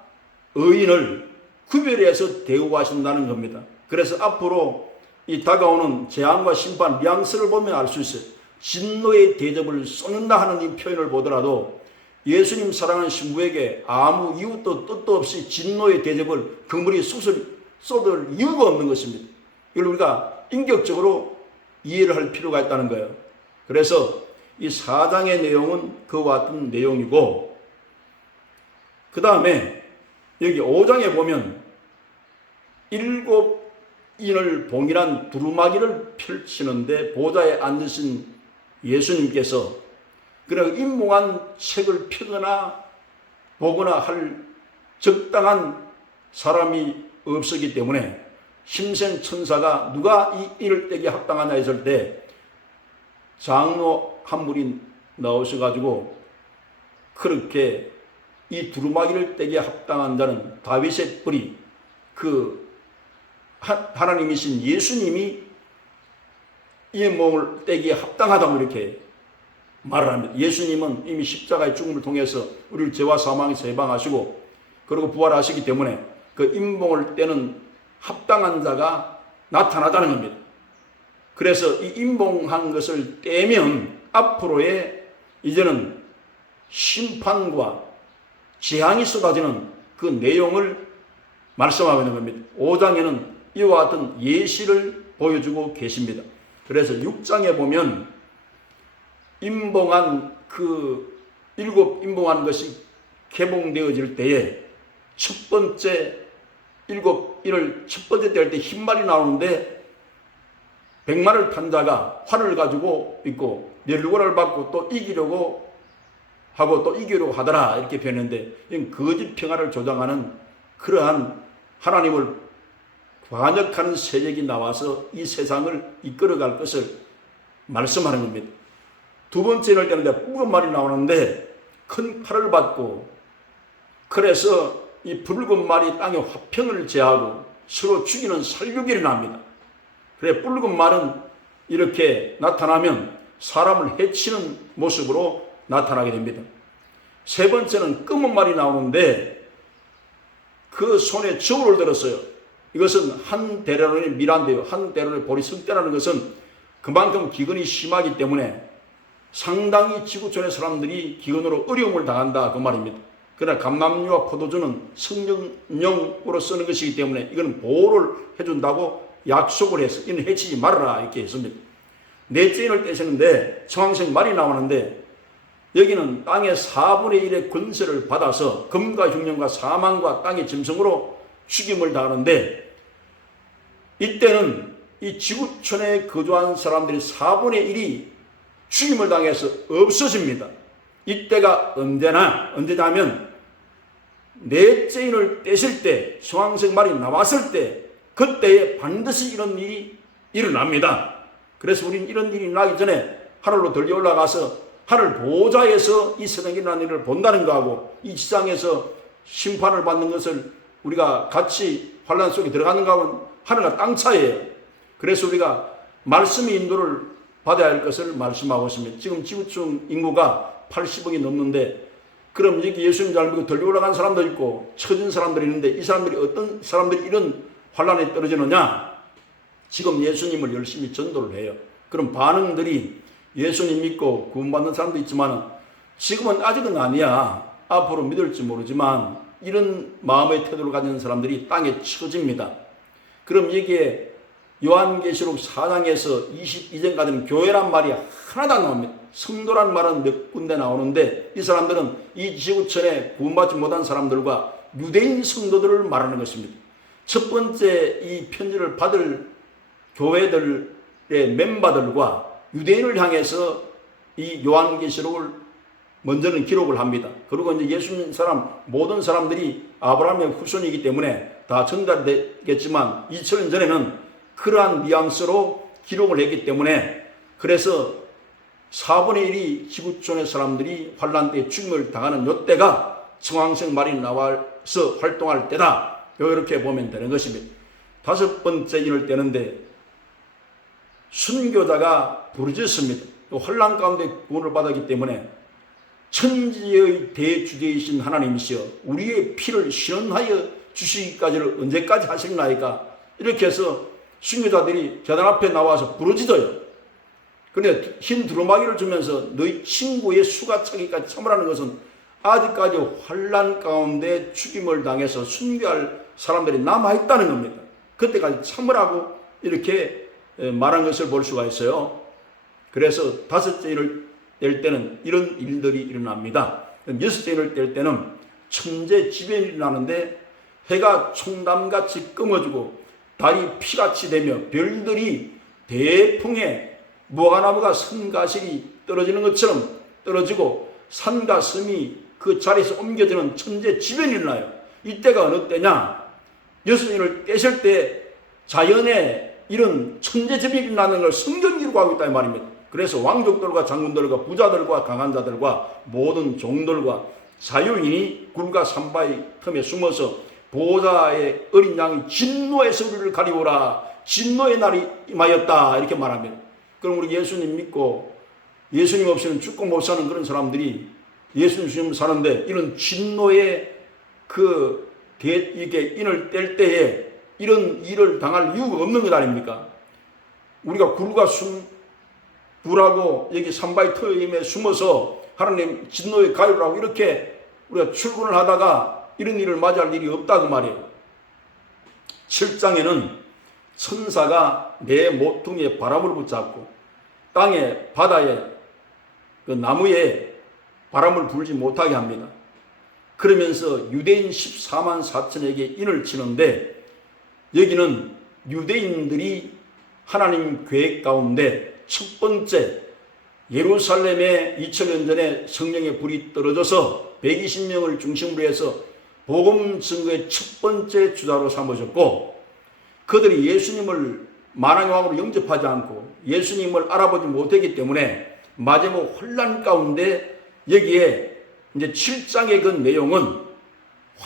의인을 구별해서 대우하신다는 겁니다. 그래서 앞으로 이 다가오는 재앙과 심판 뉘앙스를 보면 알 수 있어요. 진노의 대접을 쏟는다 하는 이 표현을 보더라도 예수님 사랑하는 신부에게 아무 이유도 뜻도 없이 진노의 대접을 그물이 쏟을 이유가 없는 것입니다. 이걸 우리가 인격적으로 이해를 할 필요가 있다는 거예요. 그래서 이 4장의 내용은 그와 같은 내용이고, 그 다음에 여기 5장에 보면 7인을 봉인한 두루마기를 펼치는데 보좌에 앉으신 예수님께서 그런 인봉한 책을 펴거나 보거나 할 적당한 사람이 없었기 때문에 힘센 천사가 누가 이 일을 떼기 합당하냐 했을 때 장로 한 분이 나오셔가지고 그렇게 이 두루마기를 떼기에 합당한 자는 다윗의 뿌리, 그 하나님이신 예수님이 이 몸을 떼기에 합당하다고 이렇게 말을 합니다. 예수님은 이미 십자가의 죽음을 통해서 우리를 죄와 사망에서 해방하시고 그리고 부활하시기 때문에 그 인봉을 떼는 합당한 자가 나타나자는 겁니다. 그래서 이 인봉한 것을 떼면 앞으로의 이제는 심판과 재앙이 쏟아지는 그 내용을 말씀하고 있는 겁니다. 5장에는 이와 같은 예시를 보여주고 계십니다. 그래서 6장에 보면 인봉한 그 7 인봉한 것이 개봉되어질 때에 첫 번째 7인을 첫 번째 때 할 때 흰말이 나오는데 100마를 탄 자가 활을 가지고 있고 멸류관을 받고 또 이기려고 하고 또 이기려고 하더라 이렇게 표현했는데, 이건 거짓 평화를 조장하는 그러한 하나님을 반역하는 세력이 나와서 이 세상을 이끌어갈 것을 말씀하는 겁니다. 두 번째를 때는데 붉은 말이 나오는데 큰 칼을 받고, 그래서 이 붉은 말이 땅에 화평을 제하고 서로 죽이는 살육이 일어납니다. 그래 붉은 말은 이렇게 나타나면 사람을 해치는 모습으로 나타나게 됩니다. 세 번째는 검은 말이 나오는데 그 손에 저울을 들었어요. 이것은 한 대련의 미란데요. 한 대련의 볼이 성대라는 것은 그만큼 기근이 심하기 때문에 상당히 지구촌의 사람들이 기근으로 어려움을 당한다 그 말입니다. 그러나 감람류와 포도주는 성령용으로 쓰는 것이기 때문에 이건 보호를 해준다고 약속을 해서 이는 해치지 말아라 이렇게 했습니다. 넷째 인을 떼시는데 청황색 말이 나오는데 여기는 땅의 4분의 1의 권세를 받아서 금과 흉년과 사망과 땅의 짐승으로 죽임을 당하는데, 이때는 이 지구촌에 거주한 사람들이 4분의 1이 죽임을 당해서 없어집니다. 이때가 언제냐면 넷째 인을 떼실 때, 청황색 말이 나왔을 때 그때에 반드시 이런 일이 일어납니다. 그래서 우리는 이런 일이 나기 전에 하늘로 들려 올라가서 하늘 보좌에서 이 세상에 일어나는 일을 본다는 거하고 이 지상에서 심판을 받는 것을 우리가 같이 환란 속에 들어가는 거하고는 하늘과 땅 차이예요. 그래서 우리가 말씀의 인도를 받아야 할 것을 말씀하고 있습니다. 지금 지구촌 인구가 80억이 넘는데 그럼 여기 예수님 잘 믿고 들려 올라간 사람도 있고 처진 사람들이 있는데 이 사람들이 어떤 사람들이 이런 환란에 떨어지느냐? 지금 예수님을 열심히 전도를 해요. 그럼 반응들이 예수님 믿고 구원받는 사람도 있지만 지금은 아직은 아니야. 앞으로 믿을지 모르지만 이런 마음의 태도를 가진 사람들이 땅에 쳐집니다. 그럼 여기에 요한계시록 4장에서 22장까지는 교회란 말이 하나도 안 나옵니다. 성도란 말은 몇 군데 나오는데 이 사람들은 이 지구촌에 구원받지 못한 사람들과 유대인 성도들을 말하는 것입니다. 첫 번째 이 편지를 받을 교회들의 멤버들과 유대인을 향해서 이 요한계시록을 먼저는 기록을 합니다. 그리고 이제 예수 믿는 사람 모든 사람들이 아브라함의 후손이기 때문에 다 전달되겠지만 2000년 전에는 그러한 뉘앙스로 기록을 했기 때문에 그래서 4분의 1이 지구촌의 사람들이 환란 때 죽임을 당하는 요때가 청황성 말이 나와서 활동할 때다. 이렇게 보면 되는 것입니다. 다섯 번째 인을 떼는데 순교자가 부르짖습니다. 환란 가운데 구원을 받았기 때문에 천지의 대주제이신 하나님이시여 우리의 피를 신원하여 주시기까지를 언제까지 하시나이까. 이렇게 해서 순교자들이 제단 앞에 나와서 부르짖어요. 그런데 흰 두루마기를 주면서 너희 친구의 수가 차기까지 참으라는 것은 아직까지 환란 가운데 죽임을 당해서 순교할 사람들이 남아있다는 겁니다. 그때까지 참으라고 이렇게 말한 것을 볼 수가 있어요. 그래서 다섯째 인을 뗄 때는 이런 일들이 일어납니다. 여섯째 인을 뗄 때는 천재지변이 일어나는데 해가 총담같이 검어지고 달이 피같이 되며 별들이 대풍에 무화과나무가 산가실이 떨어지는 것처럼 떨어지고 산과 섬이 그 자리에서 옮겨지는 천재지변이 일어나요. 이때가 어느 때냐? 여섯인을 떼실 때 자연에 이런 천재지변이 일어나는 걸 성경이 기록하고 있다는 말입니다. 그래서 왕족들과 장군들과 부자들과 강한 자들과 모든 종들과 자유인이 굴과 산바의 틈에 숨어서 보호자의 어린 양이 진노의 소리를 가리우라. 진노의 날이 임하였다. 이렇게 말합니다. 그럼 우리 예수님 믿고 예수님 없이는 죽고 못 사는 그런 사람들이 예수님 사는데 이런 진노의 이게 인을 뗄 때에 이런 일을 당할 이유가 없는 것 아닙니까? 우리가 굴과 불하고 여기 산바의 틈에 숨어서 하나님 진노의 가유라고 이렇게 우리가 출근을 하다가 이런 일을 맞이할 일이 없다고 말이에요. 7장에는 천사가 내 모퉁이에 바람을 붙잡고 땅에 바다에 그 나무에 바람을 불지 못하게 합니다. 그러면서 유대인 14만 4천에게 인을 치는데 여기는 유대인들이 하나님 계획 가운데 첫 번째 예루살렘에 2000년 전에 성령의 불이 떨어져서 120명을 중심으로 해서 복음 증거의 첫 번째 주자로 삼으셨고 그들이 예수님을 만왕의 왕으로 영접하지 않고 예수님을 알아보지 못했기 때문에 마지막 혼란 가운데 여기에 이제 7장의 그 내용은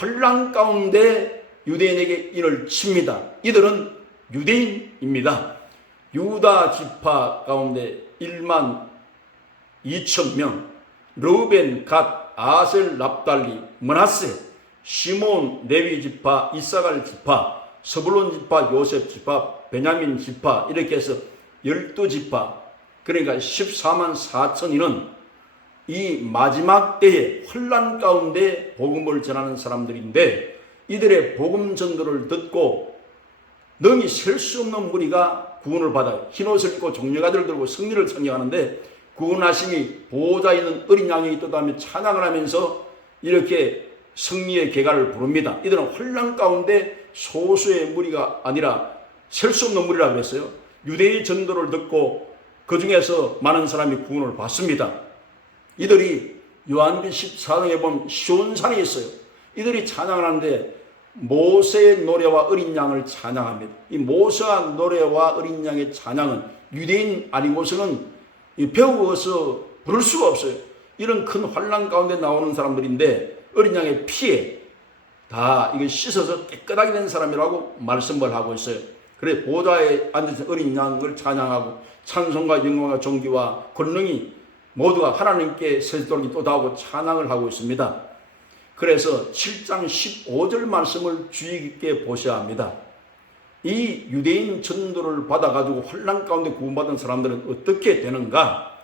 혼란 가운데 유대인에게 인을 칩니다. 이들은 유대인입니다. 유다 지파 가운데 1만 2천 명, 르우벤, 갓, 아셀, 납달리, 므낫세, 시몬, 레위 지파, 이사갈 지파, 스불론 지파, 요셉 지파, 베냐민 지파 이렇게 해서 12지파 그러니까 14만 4천인은 이 마지막 때에 혼란 가운데 복음을 전하는 사람들인데 이들의 복음 전도를 듣고 능히 셀 수 없는 무리가 구원을 받아요. 흰옷을 입고 종려가들을 들고 승리를 찬양하는데 구원하심이 보호자 있는 어린 양이 있다며 찬양을 하면서 이렇게 승리의 계가를 부릅니다. 이들은 혼란 가운데 소수의 무리가 아니라 셀 수 없는 무리라고 했어요. 유대의 전도를 듣고 그 중에서 많은 사람이 구원을 받습니다. 이들이 요한복음 14장에 보면 시온산이 있어요. 이들이 찬양을 하는데 모세의 노래와 어린 양을 찬양합니다. 이 모세와 노래와 어린 양의 찬양은 유대인 아니고서는 배우어서 부를 수가 없어요. 이런 큰 환난 가운데 나오는 사람들인데 어린 양의 피에 다 이게 씻어서 깨끗하게 된 사람이라고 말씀을 하고 있어요. 그래 보좌에 앉아서 어린 양을 찬양하고 찬송과 영광과 존귀와 권능이 모두가 하나님께 세도록 또 다하고 찬양을 하고 있습니다. 그래서 7장 15절 말씀을 주의 깊게 보셔야 합니다. 이 유대인 전도를 받아가지고 혼란 가운데 구원받은 사람들은 어떻게 되는가?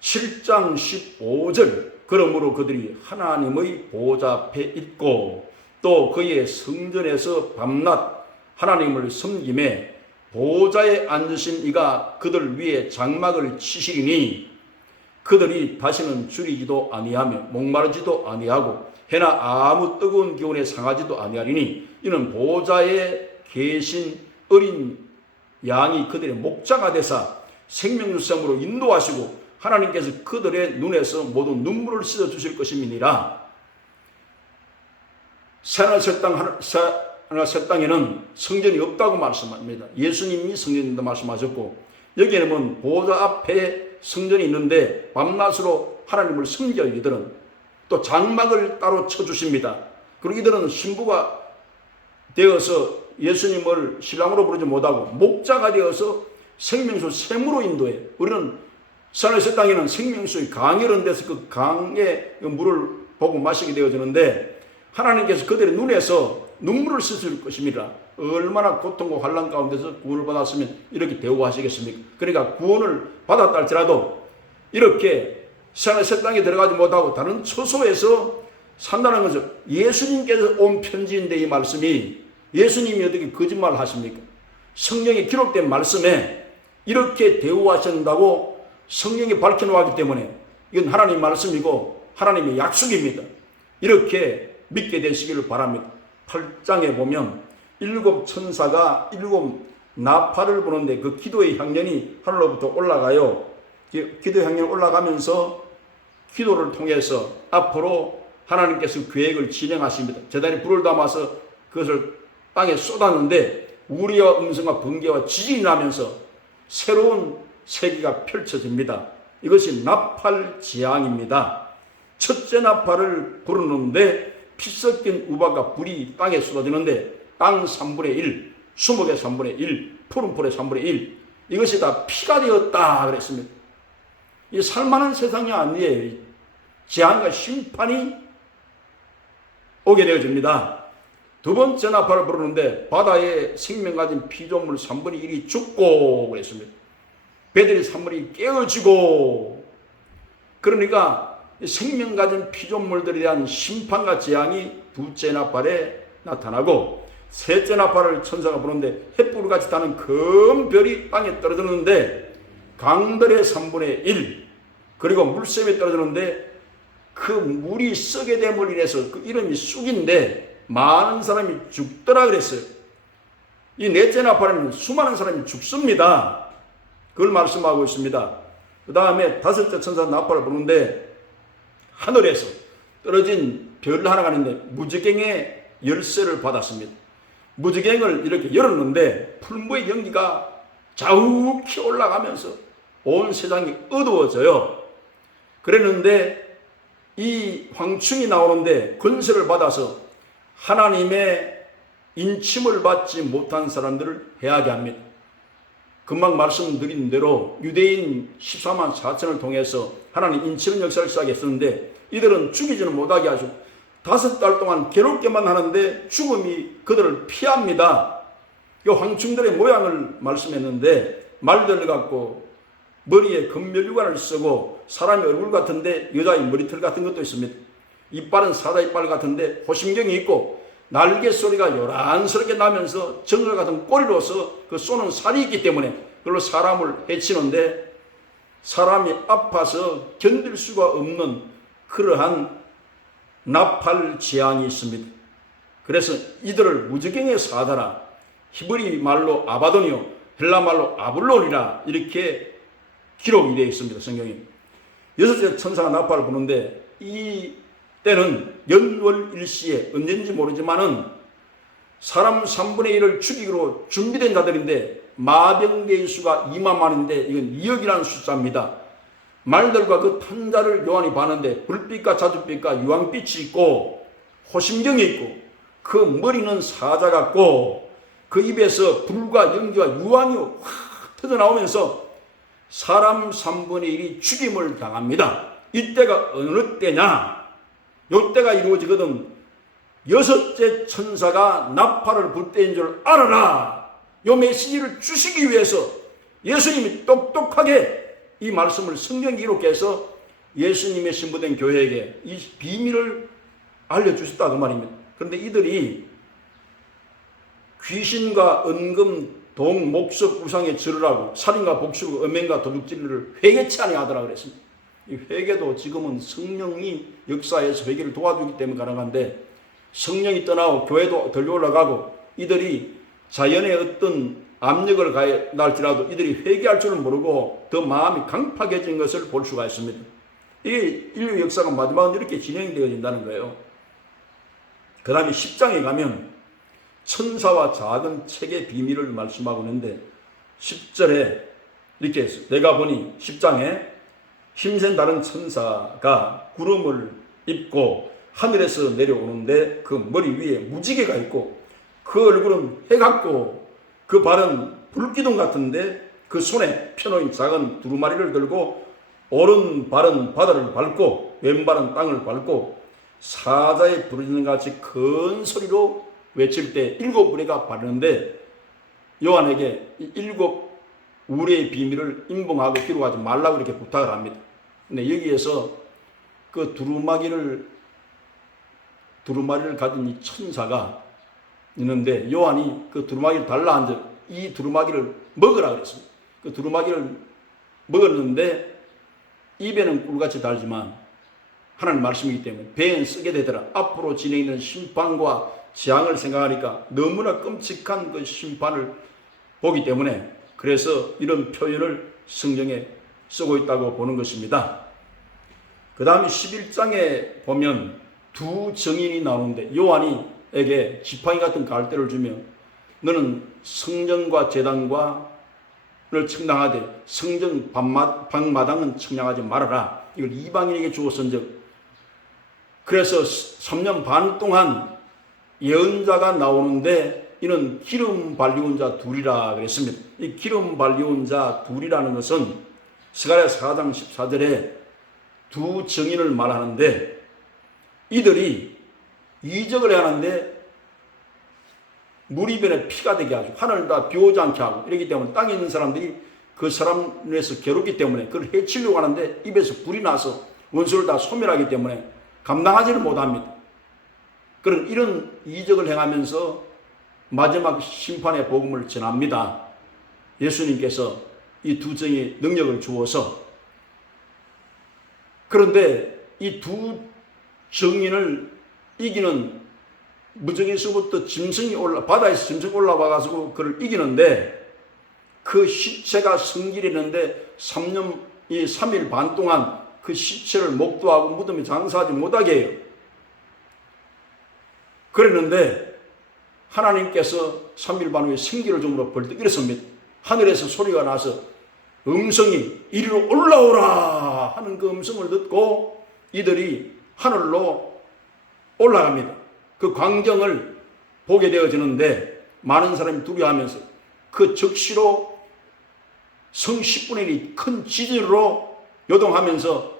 7장 15절 그러므로 그들이 하나님의 보좌 앞에 있고 또 그의 성전에서 밤낮 하나님을 섬김에 보좌에 앉으신 이가 그들 위에 장막을 치시리니 그들이 다시는 줄이지도 아니하며 목마르지도 아니하고 해나 아무 뜨거운 기운에 상하지도 아니하리니 이는 보좌에 계신 어린 양이 그들의 목자가 되사 생명유성으로 인도하시고 하나님께서 그들의 눈에서 모두 눈물을 씻어 주실 것임이니라. 새하늘 새 땅에는 성전이 없다고 말씀합니다. 예수님이 성전이라고 말씀하셨고 여기에는 보좌 앞에 성전이 있는데 밤낮으로 하나님을 섬겨 이들은 또 장막을 따로 쳐주십니다. 그리고 이들은 신부가 되어서 예수님을 신랑으로 부르지 못하고 목자가 되어서 생명수 샘으로 인도해. 우리는 새하늘 새 땅에는 생명수의 강이 흐른데서 그 강의 물을 보고 마시게 되어지는데 하나님께서 그들의 눈에서 눈물을 씻을 것입니다. 얼마나 고통과 환난 가운데서 구원을 받았으면 이렇게 대우하시겠습니까? 그러니까 구원을 받았다 할지라도 이렇게 새하늘 새 땅에 들어가지 못하고 다른 처소에서 산다는 것은 예수님께서 온 편지인데 이 말씀이 예수님이 어떻게 거짓말을 하십니까? 성경에 기록된 말씀에 이렇게 대우하신다고 성경에 밝혀놓았기 때문에 이건 하나님의 말씀이고 하나님의 약속입니다. 이렇게 믿게 되시기를 바랍니다. 8장에 보면 7 천사가 7 나팔을 부는데 그 기도의 향연이 하늘로부터 올라가요. 기도의 향연이 올라가면서 기도를 통해서 앞으로 하나님께서 계획을 진행하십니다. 제단에 불을 담아서 그것을 땅에 쏟았는데 우리와 음성과 번개와 지진이 나면서 새로운 세계가 펼쳐집니다. 이것이 나팔 지향입니다. 첫째 나팔을 부르는데 피 섞인 우박과 불이 땅에 쏟아지는데 땅 3분의 1, 수목의 3분의 1, 푸른 풀의 3분의 1 이것이 다 피가 되었다 그랬습니다. 이 살만한 세상이 아니에요. 재앙과 심판이 오게 되어집니다. 두 번째 나팔을 부르는데 바다에 생명 가진 피조물 3분의 1이 죽고 그랬습니다. 배들이 3분의 1이 깨어지고 그러니까 생명 가진 피조물들에 대한 심판과 재앙이 둘째 나팔에 나타나고 셋째 나팔을 천사가 부르는데 햇불 같이 타는 큰 별이 땅에 떨어졌는데 강들의 3분의 1 그리고 물샘에 떨어졌는데 그 물이 썩게 됨으로 인해서 그 이름이 쑥인데 많은 사람이 죽더라 그랬어요. 이 넷째 나팔은 수많은 사람이 죽습니다. 그걸 말씀하고 있습니다. 그 다음에 다섯째 천사 나팔을 부르는데 하늘에서 떨어진 별 하나가 있는데 무지갱의 열쇠를 받았습니다. 무지갱을 이렇게 열었는데 풀무의 연기가 자욱히 올라가면서 온 세상이 어두워져요. 그랬는데 이 황충이 나오는데 권세를 받아서 하나님의 인침을 받지 못한 사람들을 해하게 합니다. 금방 말씀드린 대로 유대인 14만 4천을 통해서 하나님 인치는 역사를 시작했었는데 이들은 죽이지는 못하게 하시고 5달 동안 괴롭게만 하는데 죽음이 그들을 피합니다. 이 황충들의 모양을 말씀했는데 말들 갖고 머리에 금멸류관을 쓰고 사람의 얼굴 같은데 여자의 머리털 같은 것도 있습니다. 이빨은 사자 이빨 같은데 호심경이 있고 날개 소리가 요란스럽게 나면서 정글 같은 꼬리로서 그 쏘는 살이 있기 때문에 그걸로 사람을 해치는데 사람이 아파서 견딜 수가 없는 그러한 나팔 재앙이 있습니다. 그래서 이들을 무지갱의 사자라 히브리 말로 아바돈이요 헬라 말로 아블론이라 이렇게 기록이 되어 있습니다. 성경에. 여섯째 천사가 나팔을 부는데 이 때는 연월일시에 언제인지 모르지만은 사람 3분의 1을 죽이기로 준비된 자들인데 마병대의 수가 2만만인데 이건 2억이라는 숫자입니다. 말들과 그 탄자를 요한이 봤는데 불빛과 자줏빛과 유황빛이 있고 호심경이 있고 그 머리는 사자 같고 그 입에서 불과 연기와 유황이 확 터져나오면서 사람 3분의 1이 죽임을 당합니다. 이때가 어느 때냐? 요때가 이루어지거든. 여섯째 천사가 나팔을 불 때인 줄 알아라. 요 메시지를 주시기 위해서 예수님이 똑똑하게 이 말씀을 성경 기록해서 예수님의 신부된 교회에게 이 비밀을 알려주셨다 그 말입니다. 그런데 이들이 귀신과 은금, 동, 목석, 우상에 절하고 살인과 복수, 음행과 도둑질을 회개치 아니하더라 그랬습니다. 이 회개도 지금은 성령이 역사에서 회개를 도와주기 때문에 가능한데, 성령이 떠나고 교회도 덜 올라가고 이들이 자연의 어떤 압력을 가할지라도 이들이 회개할 줄을 모르고 더 마음이 강팍해진 것을 볼 수가 있습니다. 이 인류 역사가 마지막은 이렇게 진행되어진다는 거예요. 그 다음에 10장에 가면 천사와 작은 책의 비밀을 말씀하고 있는데 10절에 이렇게 했어요. 내가 보니 10장에 힘센 다른 천사가 구름을 입고 하늘에서 내려오는데 그 머리 위에 무지개가 있고 그 얼굴은 해 같고 그 발은 불기둥 같은데 그 손에 펴놓은 작은 두루마리를 들고 오른 발은 바다를 밟고 왼발은 땅을 밟고 사자의 부르짖는 같이 큰 소리로 외칠 때 7우레가 바르는데 요한에게 7 우레의 비밀을 인봉하고 기록하지 말라고 이렇게 부탁을 합니다. 근데 여기에서 그 두루마리를 가진 이 천사가 있는데 요한이 그 두루마기를 달라 앉아 이 두루마기를 먹으라 그랬습니다. 그 두루마기를 먹었는데 입에는 꿀같이 달지만 하나님 말씀이기 때문에 배엔 쓰게 되더라. 앞으로 진행되는 심판과 재앙을 생각하니까 너무나 끔찍한 그 심판을 보기 때문에 그래서 이런 표현을 성경에 쓰고 있다고 보는 것입니다. 그 다음에 11장에 보면 두 증인이 나오는데 요한이에게 지팡이 같은 갈대를 주며 너는 성전과 제단과를 청량하되 성전 방마당은 청량하지 말아라. 이걸 이방인에게 주었은즉 그래서 3년 반 동안 예언자가 나오는데 이는 기름 발리온 자 둘이라 그랬습니다. 이 기름 발리온 자 둘이라는 것은 스가랴 4장 14절에 두 증인을 말하는데 이들이 이적을 하는데 무리변에 피가 되게 하고 하늘을 다 비오지 않게 하고 이러기 때문에 땅에 있는 사람들이 그 사람에서 괴롭기 때문에 그걸 해치려고 하는데 입에서 불이 나서 원수를 다 소멸하기 때문에 감당하지를 못합니다. 그런 이런 이적을 행하면서 마지막 심판의 복음을 전합니다. 예수님께서 이 두 증의 능력을 주어서. 그런데 이 두 증인을 이기는 무적에서부터 바다에서 짐승이 올라와가지고 그를 이기는데 그 시체가 성길했는데 3일 반 동안 그 시체를 목도하고 무덤에 장사하지 못하게 해요. 그랬는데 하나님께서 3일 반 후에 생기를 줌으로 벌떡 일어섭니다. 하늘에서 소리가 나서 음성이 이리로 올라오라 하는 그 음성을 듣고 이들이 하늘로 올라갑니다. 그 광경을 보게 되어지는데 많은 사람이 두려워하면서 그 즉시로 성 10분의 1이 큰 지진으로 요동하면서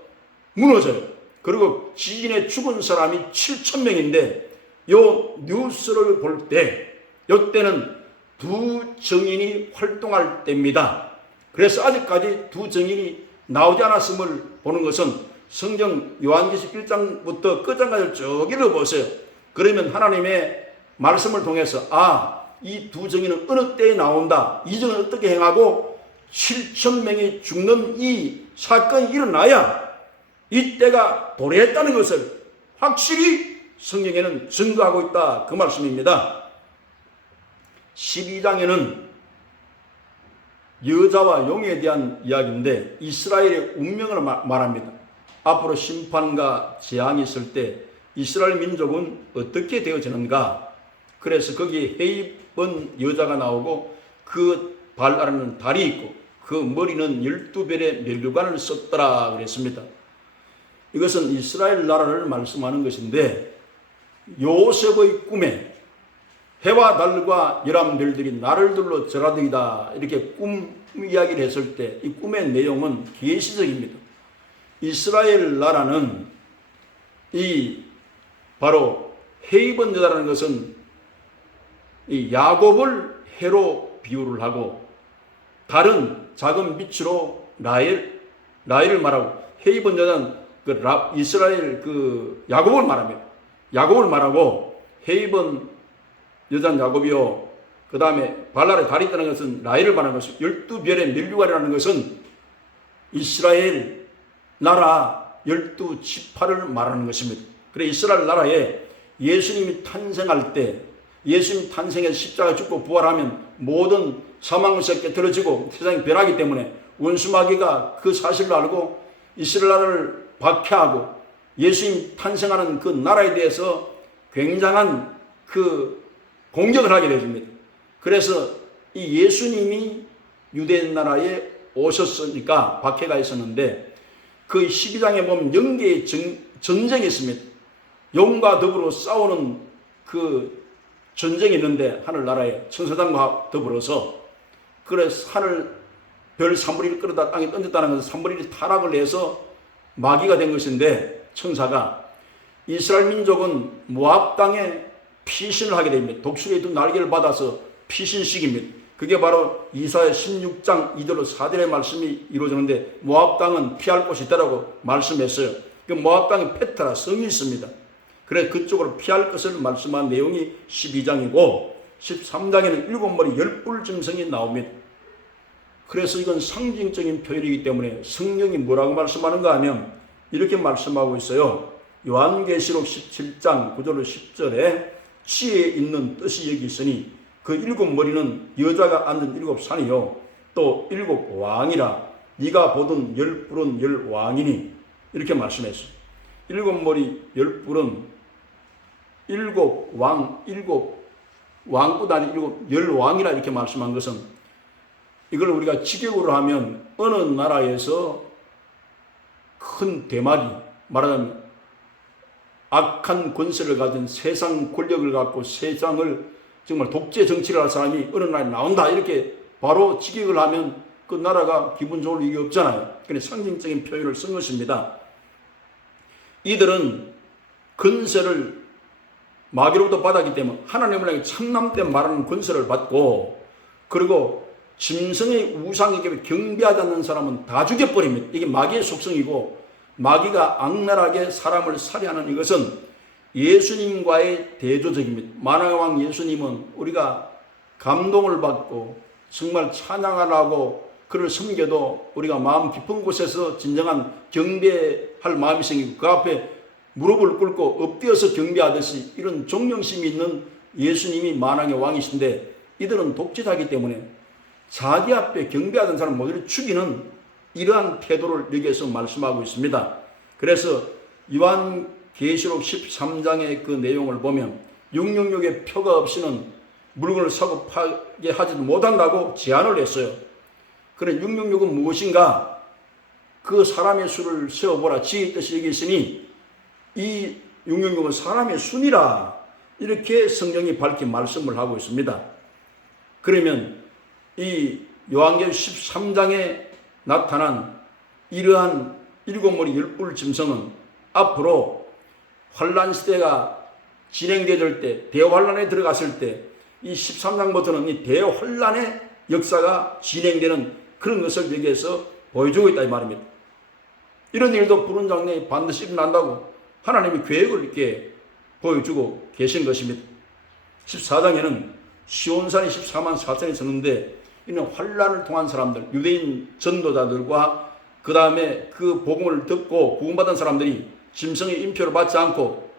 무너져요. 그리고 지진에 죽은 사람이 7,000명인데 요 뉴스를 볼 때 이때는 두 증인이 활동할 때입니다. 그래서 아직까지 두 증인이 나오지 않았음을 보는 것은 성경 요한계시록 1장부터 끝장까지 쭉 읽어보세요. 그러면 하나님의 말씀을 통해서 이 두 증인은 어느 때에 나온다. 이 증은 어떻게 행하고 7,000명이 죽는 이 사건이 일어나야 이때가 도래했다는 것을 확실히 성경에는 증거하고 있다. 그 말씀입니다. 12장에는 여자와 용에 대한 이야기인데 이스라엘의 운명을 말합니다. 앞으로 심판과 재앙이 있을 때 이스라엘 민족은 어떻게 되어지는가. 그래서 거기에 해입은 여자가 나오고 그 발 아래는 달이 있고 그 머리는 12별의 면류관을 썼더라 그랬습니다. 이것은 이스라엘 나라를 말씀하는 것인데 요셉의 꿈에 해와 달과 11별들이 나를 둘러 절하더이다 이렇게 꿈 이야기를 했을 때 이 꿈의 내용은 계시적입니다. 이스라엘 나라는 이 바로 해입은 여자라는 것은 이 야곱을 해로 비유를 하고 다른 작은 빛으로 라헬을 말하고 해입은 여자는 이스라엘 야곱을 말합니다. 야곱을 말하고 해입은 여자는 야곱이요 그 다음에 발랄의 달이 있다는 것은 라헬을 말하는 것이고 12별의 면류관이라는 것은 이스라엘 나라 12지파를 말하는 것입니다. 그래 이스라엘 나라에 예수님이 탄생할 때 예수님 탄생해서 십자가 죽고 부활하면 모든 사망에서 깨트려지고 세상이 변하기 때문에 원수마귀가 그 사실을 알고 이스라엘 나라를 박해하고 예수님 탄생하는 그 나라에 대해서 굉장한 그 공격을 하게 됩니다. 그래서 이 예수님이 유대 나라에 오셨으니까 박해가 있었는데 그 12장에 보면 영계의 전쟁이 있습니다. 영과 더불어 싸우는 그 전쟁이 있는데 하늘나라에 천사장과 더불어서 그래서 하늘 별 3분의 1 끌어다 땅에 던졌다는 것은 3분의 1이 타락을 해서 마귀가 된 것인데 천사가 이스라엘 민족은 모압 땅에 피신을 하게 됩니다. 독수리의 두 날개를 받아서 피신식입니다. 그게 바로 이사야 16장 2절로 4절의 말씀이 이루어지는데 모압 땅은 피할 곳이 있다라고 말씀했어요. 그 모압 땅에 페트라 성이 있습니다. 그래서 그쪽으로 피할 것을 말씀한 내용이 12장이고 13장에는 7머리 10뿔 짐승이 나옵니다. 그래서 이건 상징적인 표현이기 때문에 성령이 뭐라고 말씀하는가 하면 이렇게 말씀하고 있어요. 요한계시록 17장 9절로 10절에 지혜 있는 뜻이 여기 있으니 그 7머리는 여자가 앉은 7산이요 또 7왕이라 네가 보던 10뿔은 10왕이니 이렇게 말씀했어요. 7머리 10뿔은 7왕 7왕보다 아니고 10왕이라 이렇게 말씀한 것은 이걸 우리가 직역으로 하면 어느 나라에서 큰 대마리 말하자면 악한 권세를 가진 세상 권력을 갖고 세상을 정말 독재 정치를 할 사람이 어느 나라에 나온다 이렇게 바로 직역을 하면 그 나라가 기분 좋을 일이 없잖아요. 그래서 상징적인 표현을 쓴 것입니다. 이들은 권세를 마귀로부터 받았기 때문에 하나님을 참남 때 말하는 권세를 받고 그리고 짐승의 우상에게 경배하지 않는 사람은 다 죽여버립니다. 이게 마귀의 속성이고 마귀가 악랄하게 사람을 살해하는 이것은 예수님과의 대조적입니다. 만왕의 왕 예수님은 우리가 감동을 받고 정말 찬양을 하고 그를 섬겨도 우리가 마음 깊은 곳에서 진정한 경배할 마음이 생기고 그 앞에 무릎을 꿇고 엎드려서 경배하듯이 이런 존경심이 있는 예수님이 만왕의 왕이신데 이들은 독재자이기 때문에 자기 앞에 경배하던 사람 모두를 죽이는 이러한 태도를 여기에서 말씀하고 있습니다. 그래서 요한계시록 13장의 그 내용을 보면 666의 표가 없이는 물건을 사고 파게 하지도 못한다고 제안을 했어요. 그래 666은 무엇인가? 그 사람의 수를 세어보라. 지의 뜻이 여기 있으니 이 666은 사람의 순이라 이렇게 성경이 밝히 말씀을 하고 있습니다. 그러면 이 요한계시록 13장에 나타난 이러한 7머리 10뿔 짐승은 앞으로 환란 시대가 진행될 때 대환란에 들어갔을 때 이 13장부터는 이 대환란의 역사가 진행되는 그런 것을 여기에서 보여주고 있다 이 말입니다. 이런 일도 부른 장래에 반드시 일어난다고 하나님이 계획을 이렇게 보여주고 계신 것입니다. 14장에는 시온산이 14만 4천이 섰는데 이는 환란을 통한 사람들, 유대인 전도자들과 그 다음에 그 복음을 듣고 구원받은 사람들이 짐승의 인표를 받지 않고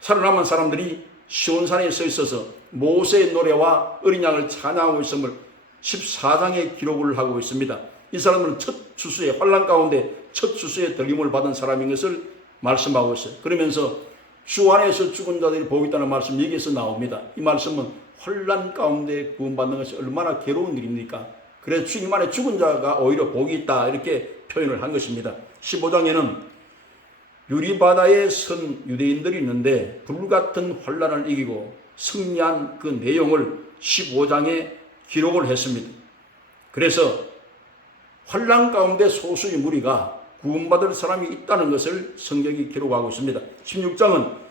살아남은 사람들이 시온산에 서 있어서 모세의 노래와 어린 양을 찬양하고 있음을 14장에 기록을 하고 있습니다. 이 사람들은 첫 추수에 환란 가운데 첫 추수에 들림을 받은 사람인 것을 말씀하고 있어요. 그러면서 주 안에서 죽은 자들이 복이 있다는 말씀 여기에서 나옵니다. 이 말씀은 환란 가운데 구원받는 것이 얼마나 괴로운 일입니까? 그래서 주님 안에 죽은 자가 오히려 복이 있다 이렇게 표현을 한 것입니다. 15장에는 유리바다에 선 유대인들이 있는데 불같은 환란을 이기고 승리한 그 내용을 15장에 기록을 했습니다. 그래서 환란 가운데 소수의 무리가 구원받을 사람이 있다는 것을 성경이 기록하고 있습니다. 16장은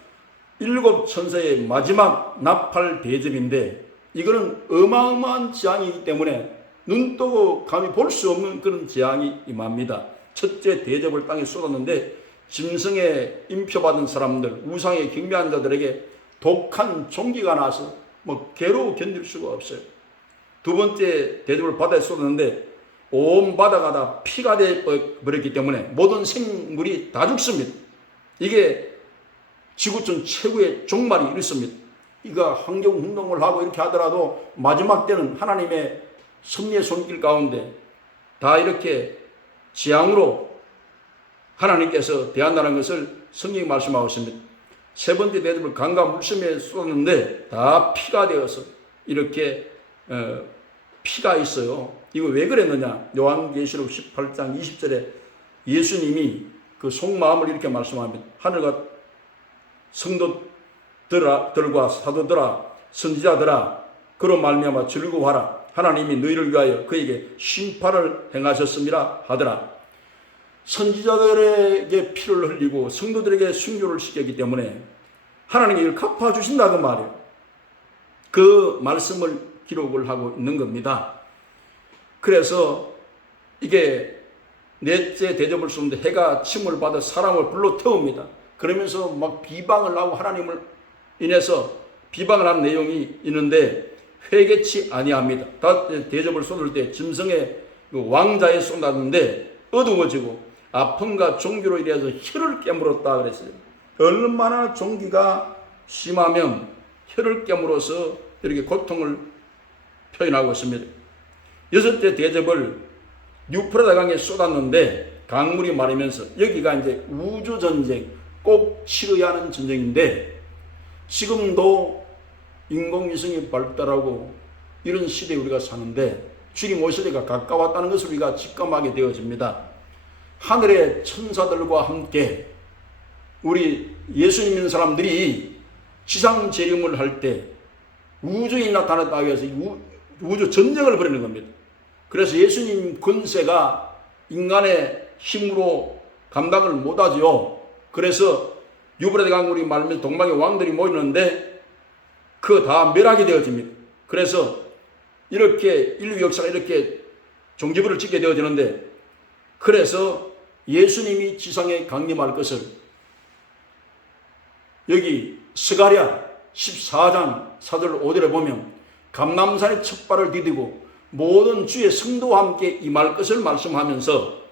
7 천사의 마지막 나팔 대접인데 이거는 어마어마한 재앙이기 때문에 눈 뜨고 감히 볼 수 없는 그런 재앙이 임합니다. 첫째 대접을 땅에 쏟았는데 짐승의 인표받은 사람들, 우상에 경배한 자들에게 독한 종기가 나서 괴로워 견딜 수가 없어요. 두 번째 대접을 바다에 쏟았는데 온 바다가 다 피가 되어 버렸기 때문에 모든 생물이 다 죽습니다. 이게 지구촌 최고의 종말이 이렇습니다. 이거 환경운동을 하고 이렇게 하더라도 마지막 때는 하나님의 섭리의 손길 가운데 다 이렇게 재앙으로 하나님께서 대한다는 것을 성경이 말씀하고 있습니다. 세 번째 대접을 강과 물섬에 쏟았는데 다 피가 되어서 이렇게 피가 있어요. 이거 왜 그랬느냐? 요한계시록 18장 20절에 예수님이 그 속마음을 이렇게 말씀합니다. 하늘과 성도들과 사도들아 선지자들아 그로 말미암아 즐거워하라. 하나님이 너희를 위하여 그에게 심판을 행하셨음이라 하더라. 선지자들에게 피를 흘리고 성도들에게 순교를 시켰기 때문에 하나님이 이를 갚아주신다 그 말이에요. 그 말씀을 기록을 하고 있는 겁니다. 그래서 이게 넷째 대접을 쏘는데 해가 침을 받아 사람을 불러 태웁니다. 그러면서 막 비방을 하고 하나님을 인해서 비방을 하는 내용이 있는데 회개치 아니합니다. 대접을 쏟을 때 짐승의 왕자에 쏟았는데 어두워지고 아픔과 종기로 인해서 혀를 깨물었다 그랬어요. 얼마나 종기가 심하면 혀를 깨물어서 이렇게 고통을 표현하고 있습니다. 여섯째 대접을 유프라다 강에 쏟았는데 강물이 마르면서 여기가 이제 우주전쟁, 꼭 치러야 하는 전쟁인데 지금도 인공위성이 발달하고 이런 시대에 우리가 사는데 주님 오시리가 가까웠다는 것을 우리가 직감하게 되어집니다. 하늘의 천사들과 함께 우리 예수님 믿는 사람들이 지상 재림을 할 때 우주인이 나타났다 해서 우주 전쟁을 벌이는 겁니다. 그래서 예수님 권세가 인간의 힘으로 감당을 못하지요. 그래서 유브라데 강물이 말면 동방의 왕들이 모이는데 그거 다 멸하게 되어집니다. 그래서 이렇게 인류 역사가 이렇게 종지부를 찍게 되어지는데 그래서 예수님이 지상에 강림할 것을 여기 스가랴 14장 4절 5절에 보면 감람산의 첫 발을 디디고 모든 주의 성도와 함께 임할 것을 말씀하면서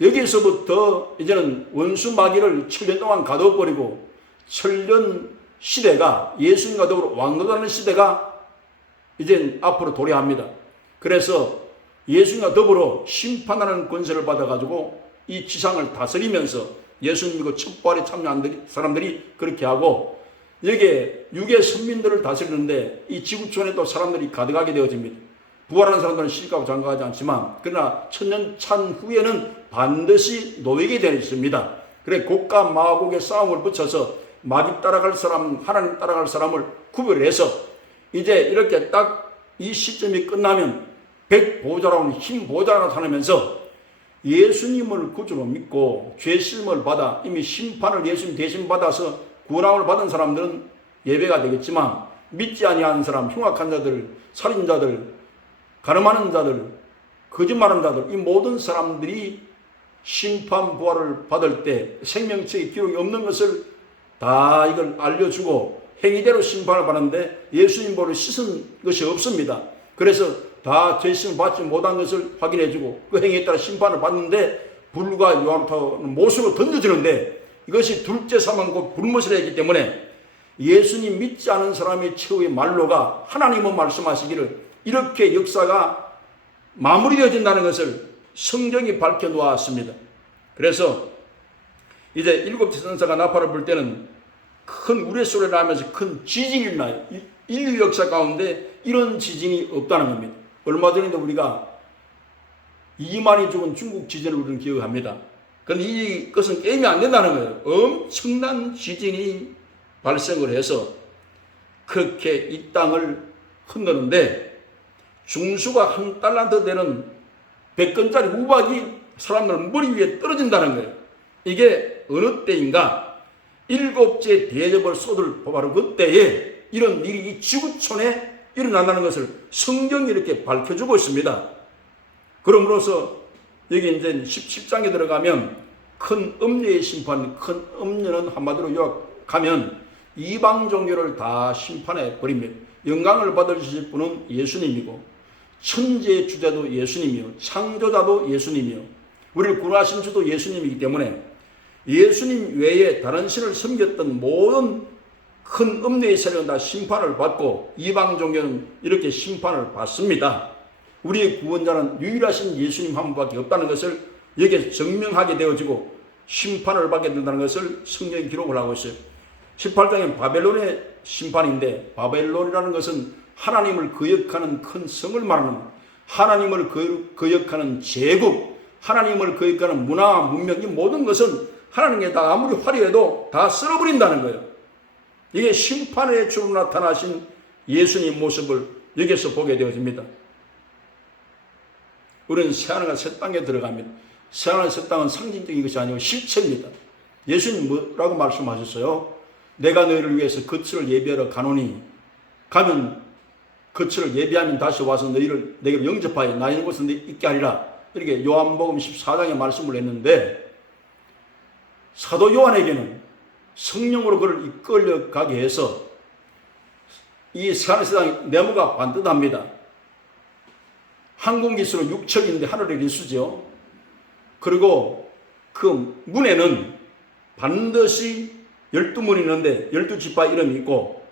여기에서부터 이제는 원수 마귀를 7년 동안 가둬버리고 천년 시대가 예수님과 더불어 왕노하는 시대가 이제 앞으로 도래합니다. 그래서 예수님과 더불어 심판하는 권세를 받아가지고 이 지상을 다스리면서 예수님 믿고 첫 부활에 참여한 사람들이 그렇게 하고 여기에 육의 선민들을 다스리는데 이 지구촌에 또 사람들이 가득하게 되어집니다. 부활하는 사람들은 시집가고 장가가지 않지만 그러나 천년 찬 후에는 반드시 노예게 되어 있습니다. 그래 곡과 마곡의 싸움을 붙여서 마귀 따라갈 사람, 하나님 따라갈 사람을 구별해서 이제 이렇게 딱 이 시점이 끝나면 백보좌라는 흰 보좌로 다니면서 예수님을 구주로 믿고 죄심을 받아 이미 심판을 예수님 대신 받아서 구원함을 받은 사람들은 예배가 되겠지만 믿지 아니하는 사람, 흉악한 자들, 살인자들, 가늠하는 자들, 거짓말하는 자들 이 모든 사람들이 심판 부활을 받을 때 생명책의 기록이 없는 것을 다 이걸 알려주고 행위대로 심판을 받는데 예수님 보를 씻은 것이 없습니다. 그래서 다 죄심을 받지 못한 것을 확인해주고 그 행위에 따라 심판을 받는데 불과 요한부터는 못으로 던져지는데 이것이 둘째 사망 곧 불못이라 했기 때문에 예수님 믿지 않은 사람의 최후의 말로가 하나님은 말씀하시기를 이렇게 역사가 마무리되어진다는 것을 성경이 밝혀놓았습니다. 그래서 이제 일곱째 천사가 나팔을 불 때는 큰 우레소리를 나면서 큰 지진이 일어나요. 인류 역사 가운데 이런 지진이 없다는 겁니다. 얼마 전에도 우리가 2만이 죽은 중국 지진을 우리는 기억합니다. 그런데 이것은 게임이 안 된다는 거예요. 엄청난 지진이 발생을 해서 그렇게 이 땅을 흔드는데 중수가 한 달란트 되는 100건짜리 우박이 사람들 머리 위에 떨어진다는 거예요. 이게 어느 때인가 일곱째 대접을 쏟을 바로 그때에 이런 일이 이 지구촌에 일어난다는 것을 성경이 이렇게 밝혀주고 있습니다. 그럼으로써 여기 이제 17장에 들어가면 큰 음녀의 심판, 큰 음녀는 한마디로 요약하면 이방 종교를 다 심판해 버립니다. 영광을 받으실 분은 예수님이고 천지의 주자도 예수님이요 창조자도 예수님이요 우리를 구원하신 주도 예수님이기 때문에 예수님 외에 다른 신을 섬겼던 모든 큰 음녀의 세력은 다 심판을 받고 이방 종교는 이렇게 심판을 받습니다. 우리의 구원자는 유일하신 예수님 한 분밖에 없다는 것을 여기에 증명하게 되어지고 심판을 받게 된다는 것을 성경이 기록을 하고 있어요. 18장엔 바벨론의 심판인데 바벨론이라는 것은 하나님을 거역하는 큰 성을 말하는 하나님을 거역하는 제국 하나님을 거역하는 문화와 문명 이 모든 것은 하나님께 다 아무리 화려해도 다 쓸어버린다는 거예요. 이게 심판의 주로 나타나신 예수님 모습을 여기서 보게 되어집니다. 우리는 새하늘과 새 땅에 들어갑니다. 새하늘과 새 땅은 상징적인 것이 아니고 실체입니다. 예수님 뭐라고 말씀하셨어요? 내가 너희를 위해서 거처를 예비하러 가노니 가면 거처를 예비하면 다시 와서 너희를 내게로 영접하여 나 있는 곳에 있게 하리라. 이렇게 요한복음 14장에 말씀을 했는데 사도 요한에게는 성령으로 그를 이끌려가게 해서 이 새하늘 새 땅의 네모가 반듯합니다. 항공기수로 6척인데 하늘의 리수죠. 그리고 그 문에는 반드시 12문이 있는데 12지파 이름이 있고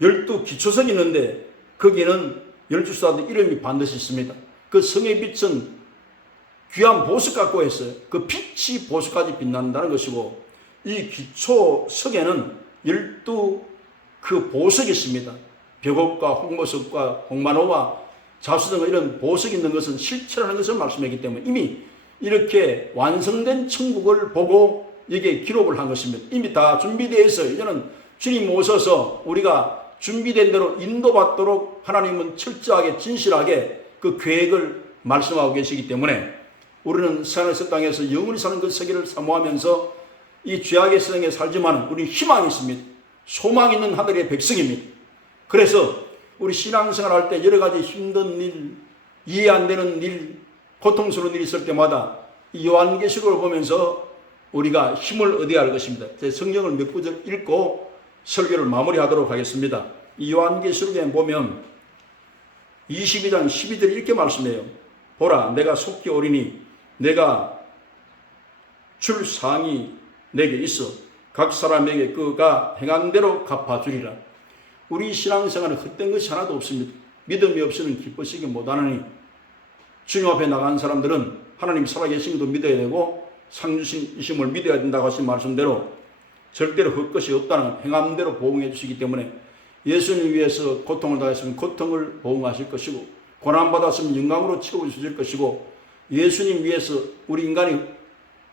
12기초석이 있는데 거기에는 12수사들 이름이 반드시 있습니다. 그 성의 빛은 귀한 보석 갖고 했어요. 그 빛이 보석까지 빛난다는 것이고 이 기초석에는 12그 보석이 있습니다. 벽옥과 홍보석과 홍만호와 자수 등 이런 보석이 있는 것은 실체라는 것을 말씀했기 때문에 이미 이렇게 완성된 천국을 보고 여기에 기록을 한 것입니다. 이미 다 준비되어 있어요. 이제는 주님 오셔서 우리가 준비된 대로 인도받도록 하나님은 철저하게 진실하게 그 계획을 말씀하고 계시기 때문에 우리는 새하늘 새 땅에서 영원히 사는 그 세계를 사모하면서 이 죄악의 세상에 살지만 우리 희망이 있습니다. 소망 있는 하늘의 백성입니다. 그래서 우리 신앙생활 할 때 여러 가지 힘든 일, 이해 안 되는 일, 고통스러운 일이 있을 때마다 이 요한계시록을 보면서 우리가 힘을 얻어야 할 것입니다. 제 성경을 몇 구절 읽고 설교를 마무리하도록 하겠습니다. 이 요한계시록에 보면 22장 12절 이렇게 말씀해요. 보라 내가 속히 오리니 내가 줄 상이 내게 있어 각 사람에게 그가 행한 대로 갚아주리라. 우리 신앙생활은 헛된 것이 하나도 없습니다. 믿음이 없이는 기쁘시기 못하느니 주님 앞에 나간 사람들은 하나님 살아계신 것도 믿어야 되고 상주신이심을 믿어야 된다고 하신 말씀대로 절대로 헛것이 없다는 행한 대로 보응해 주시기 때문에 예수님 위해서 고통을 당했으면 고통을 보응하실 것이고 고난받았으면 영광으로 채워주실 것이고 예수님 위해서 우리 인간이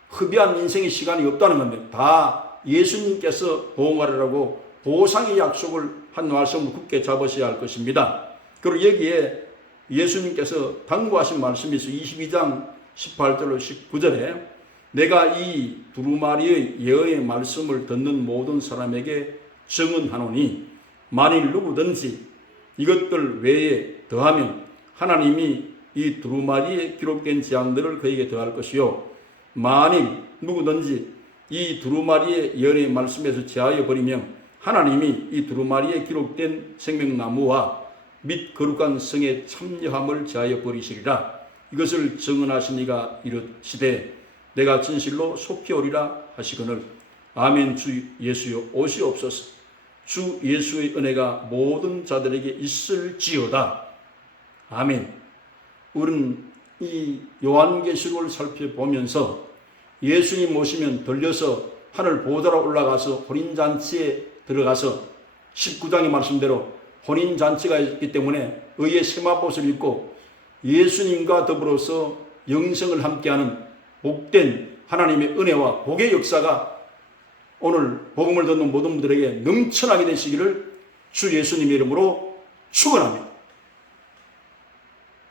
흡의한 인생의 시간이 없다는 겁니다. 다 예수님께서 보응하리라고 보상의 약속을 한 말씀을 굳게 잡으셔야 할 것입니다. 그리고 여기에 예수님께서 당부하신 말씀이 있어요. 22장 18절로 19절에 내가 이 두루마리의 예언의 말씀을 듣는 모든 사람에게 증언하노니 만일 누구든지 이것들 외에 더하면 하나님이 이 두루마리에 기록된 재앙들을 그에게 더할 것이요 만일 누구든지 이 두루마리의 예언의 말씀에서 제하여 버리면 하나님이 이 두루마리에 기록된 생명나무와 및 거룩한 성의 참여함을 제하여 버리시리라. 이것을 증언하신 이가 이르시되 내가 진실로 속히 오리라 하시거늘 아멘. 주 예수여 오시옵소서. 주 예수의 은혜가 모든 자들에게 있을지어다. 아멘. 우리는 이 요한계시록을 살펴보면서 예수님 오시면 들려서 하늘 보좌로 올라가서 혼인잔치에 들어가서 19장의 말씀대로 혼인잔치가 있기 때문에 의의 세마포를 입고 예수님과 더불어서 영생을 함께하는 복된 하나님의 은혜와 복의 역사가 오늘 복음을 듣는 모든 분들에게 넘쳐나게 되시기를 주 예수님의 이름으로 축원합니다.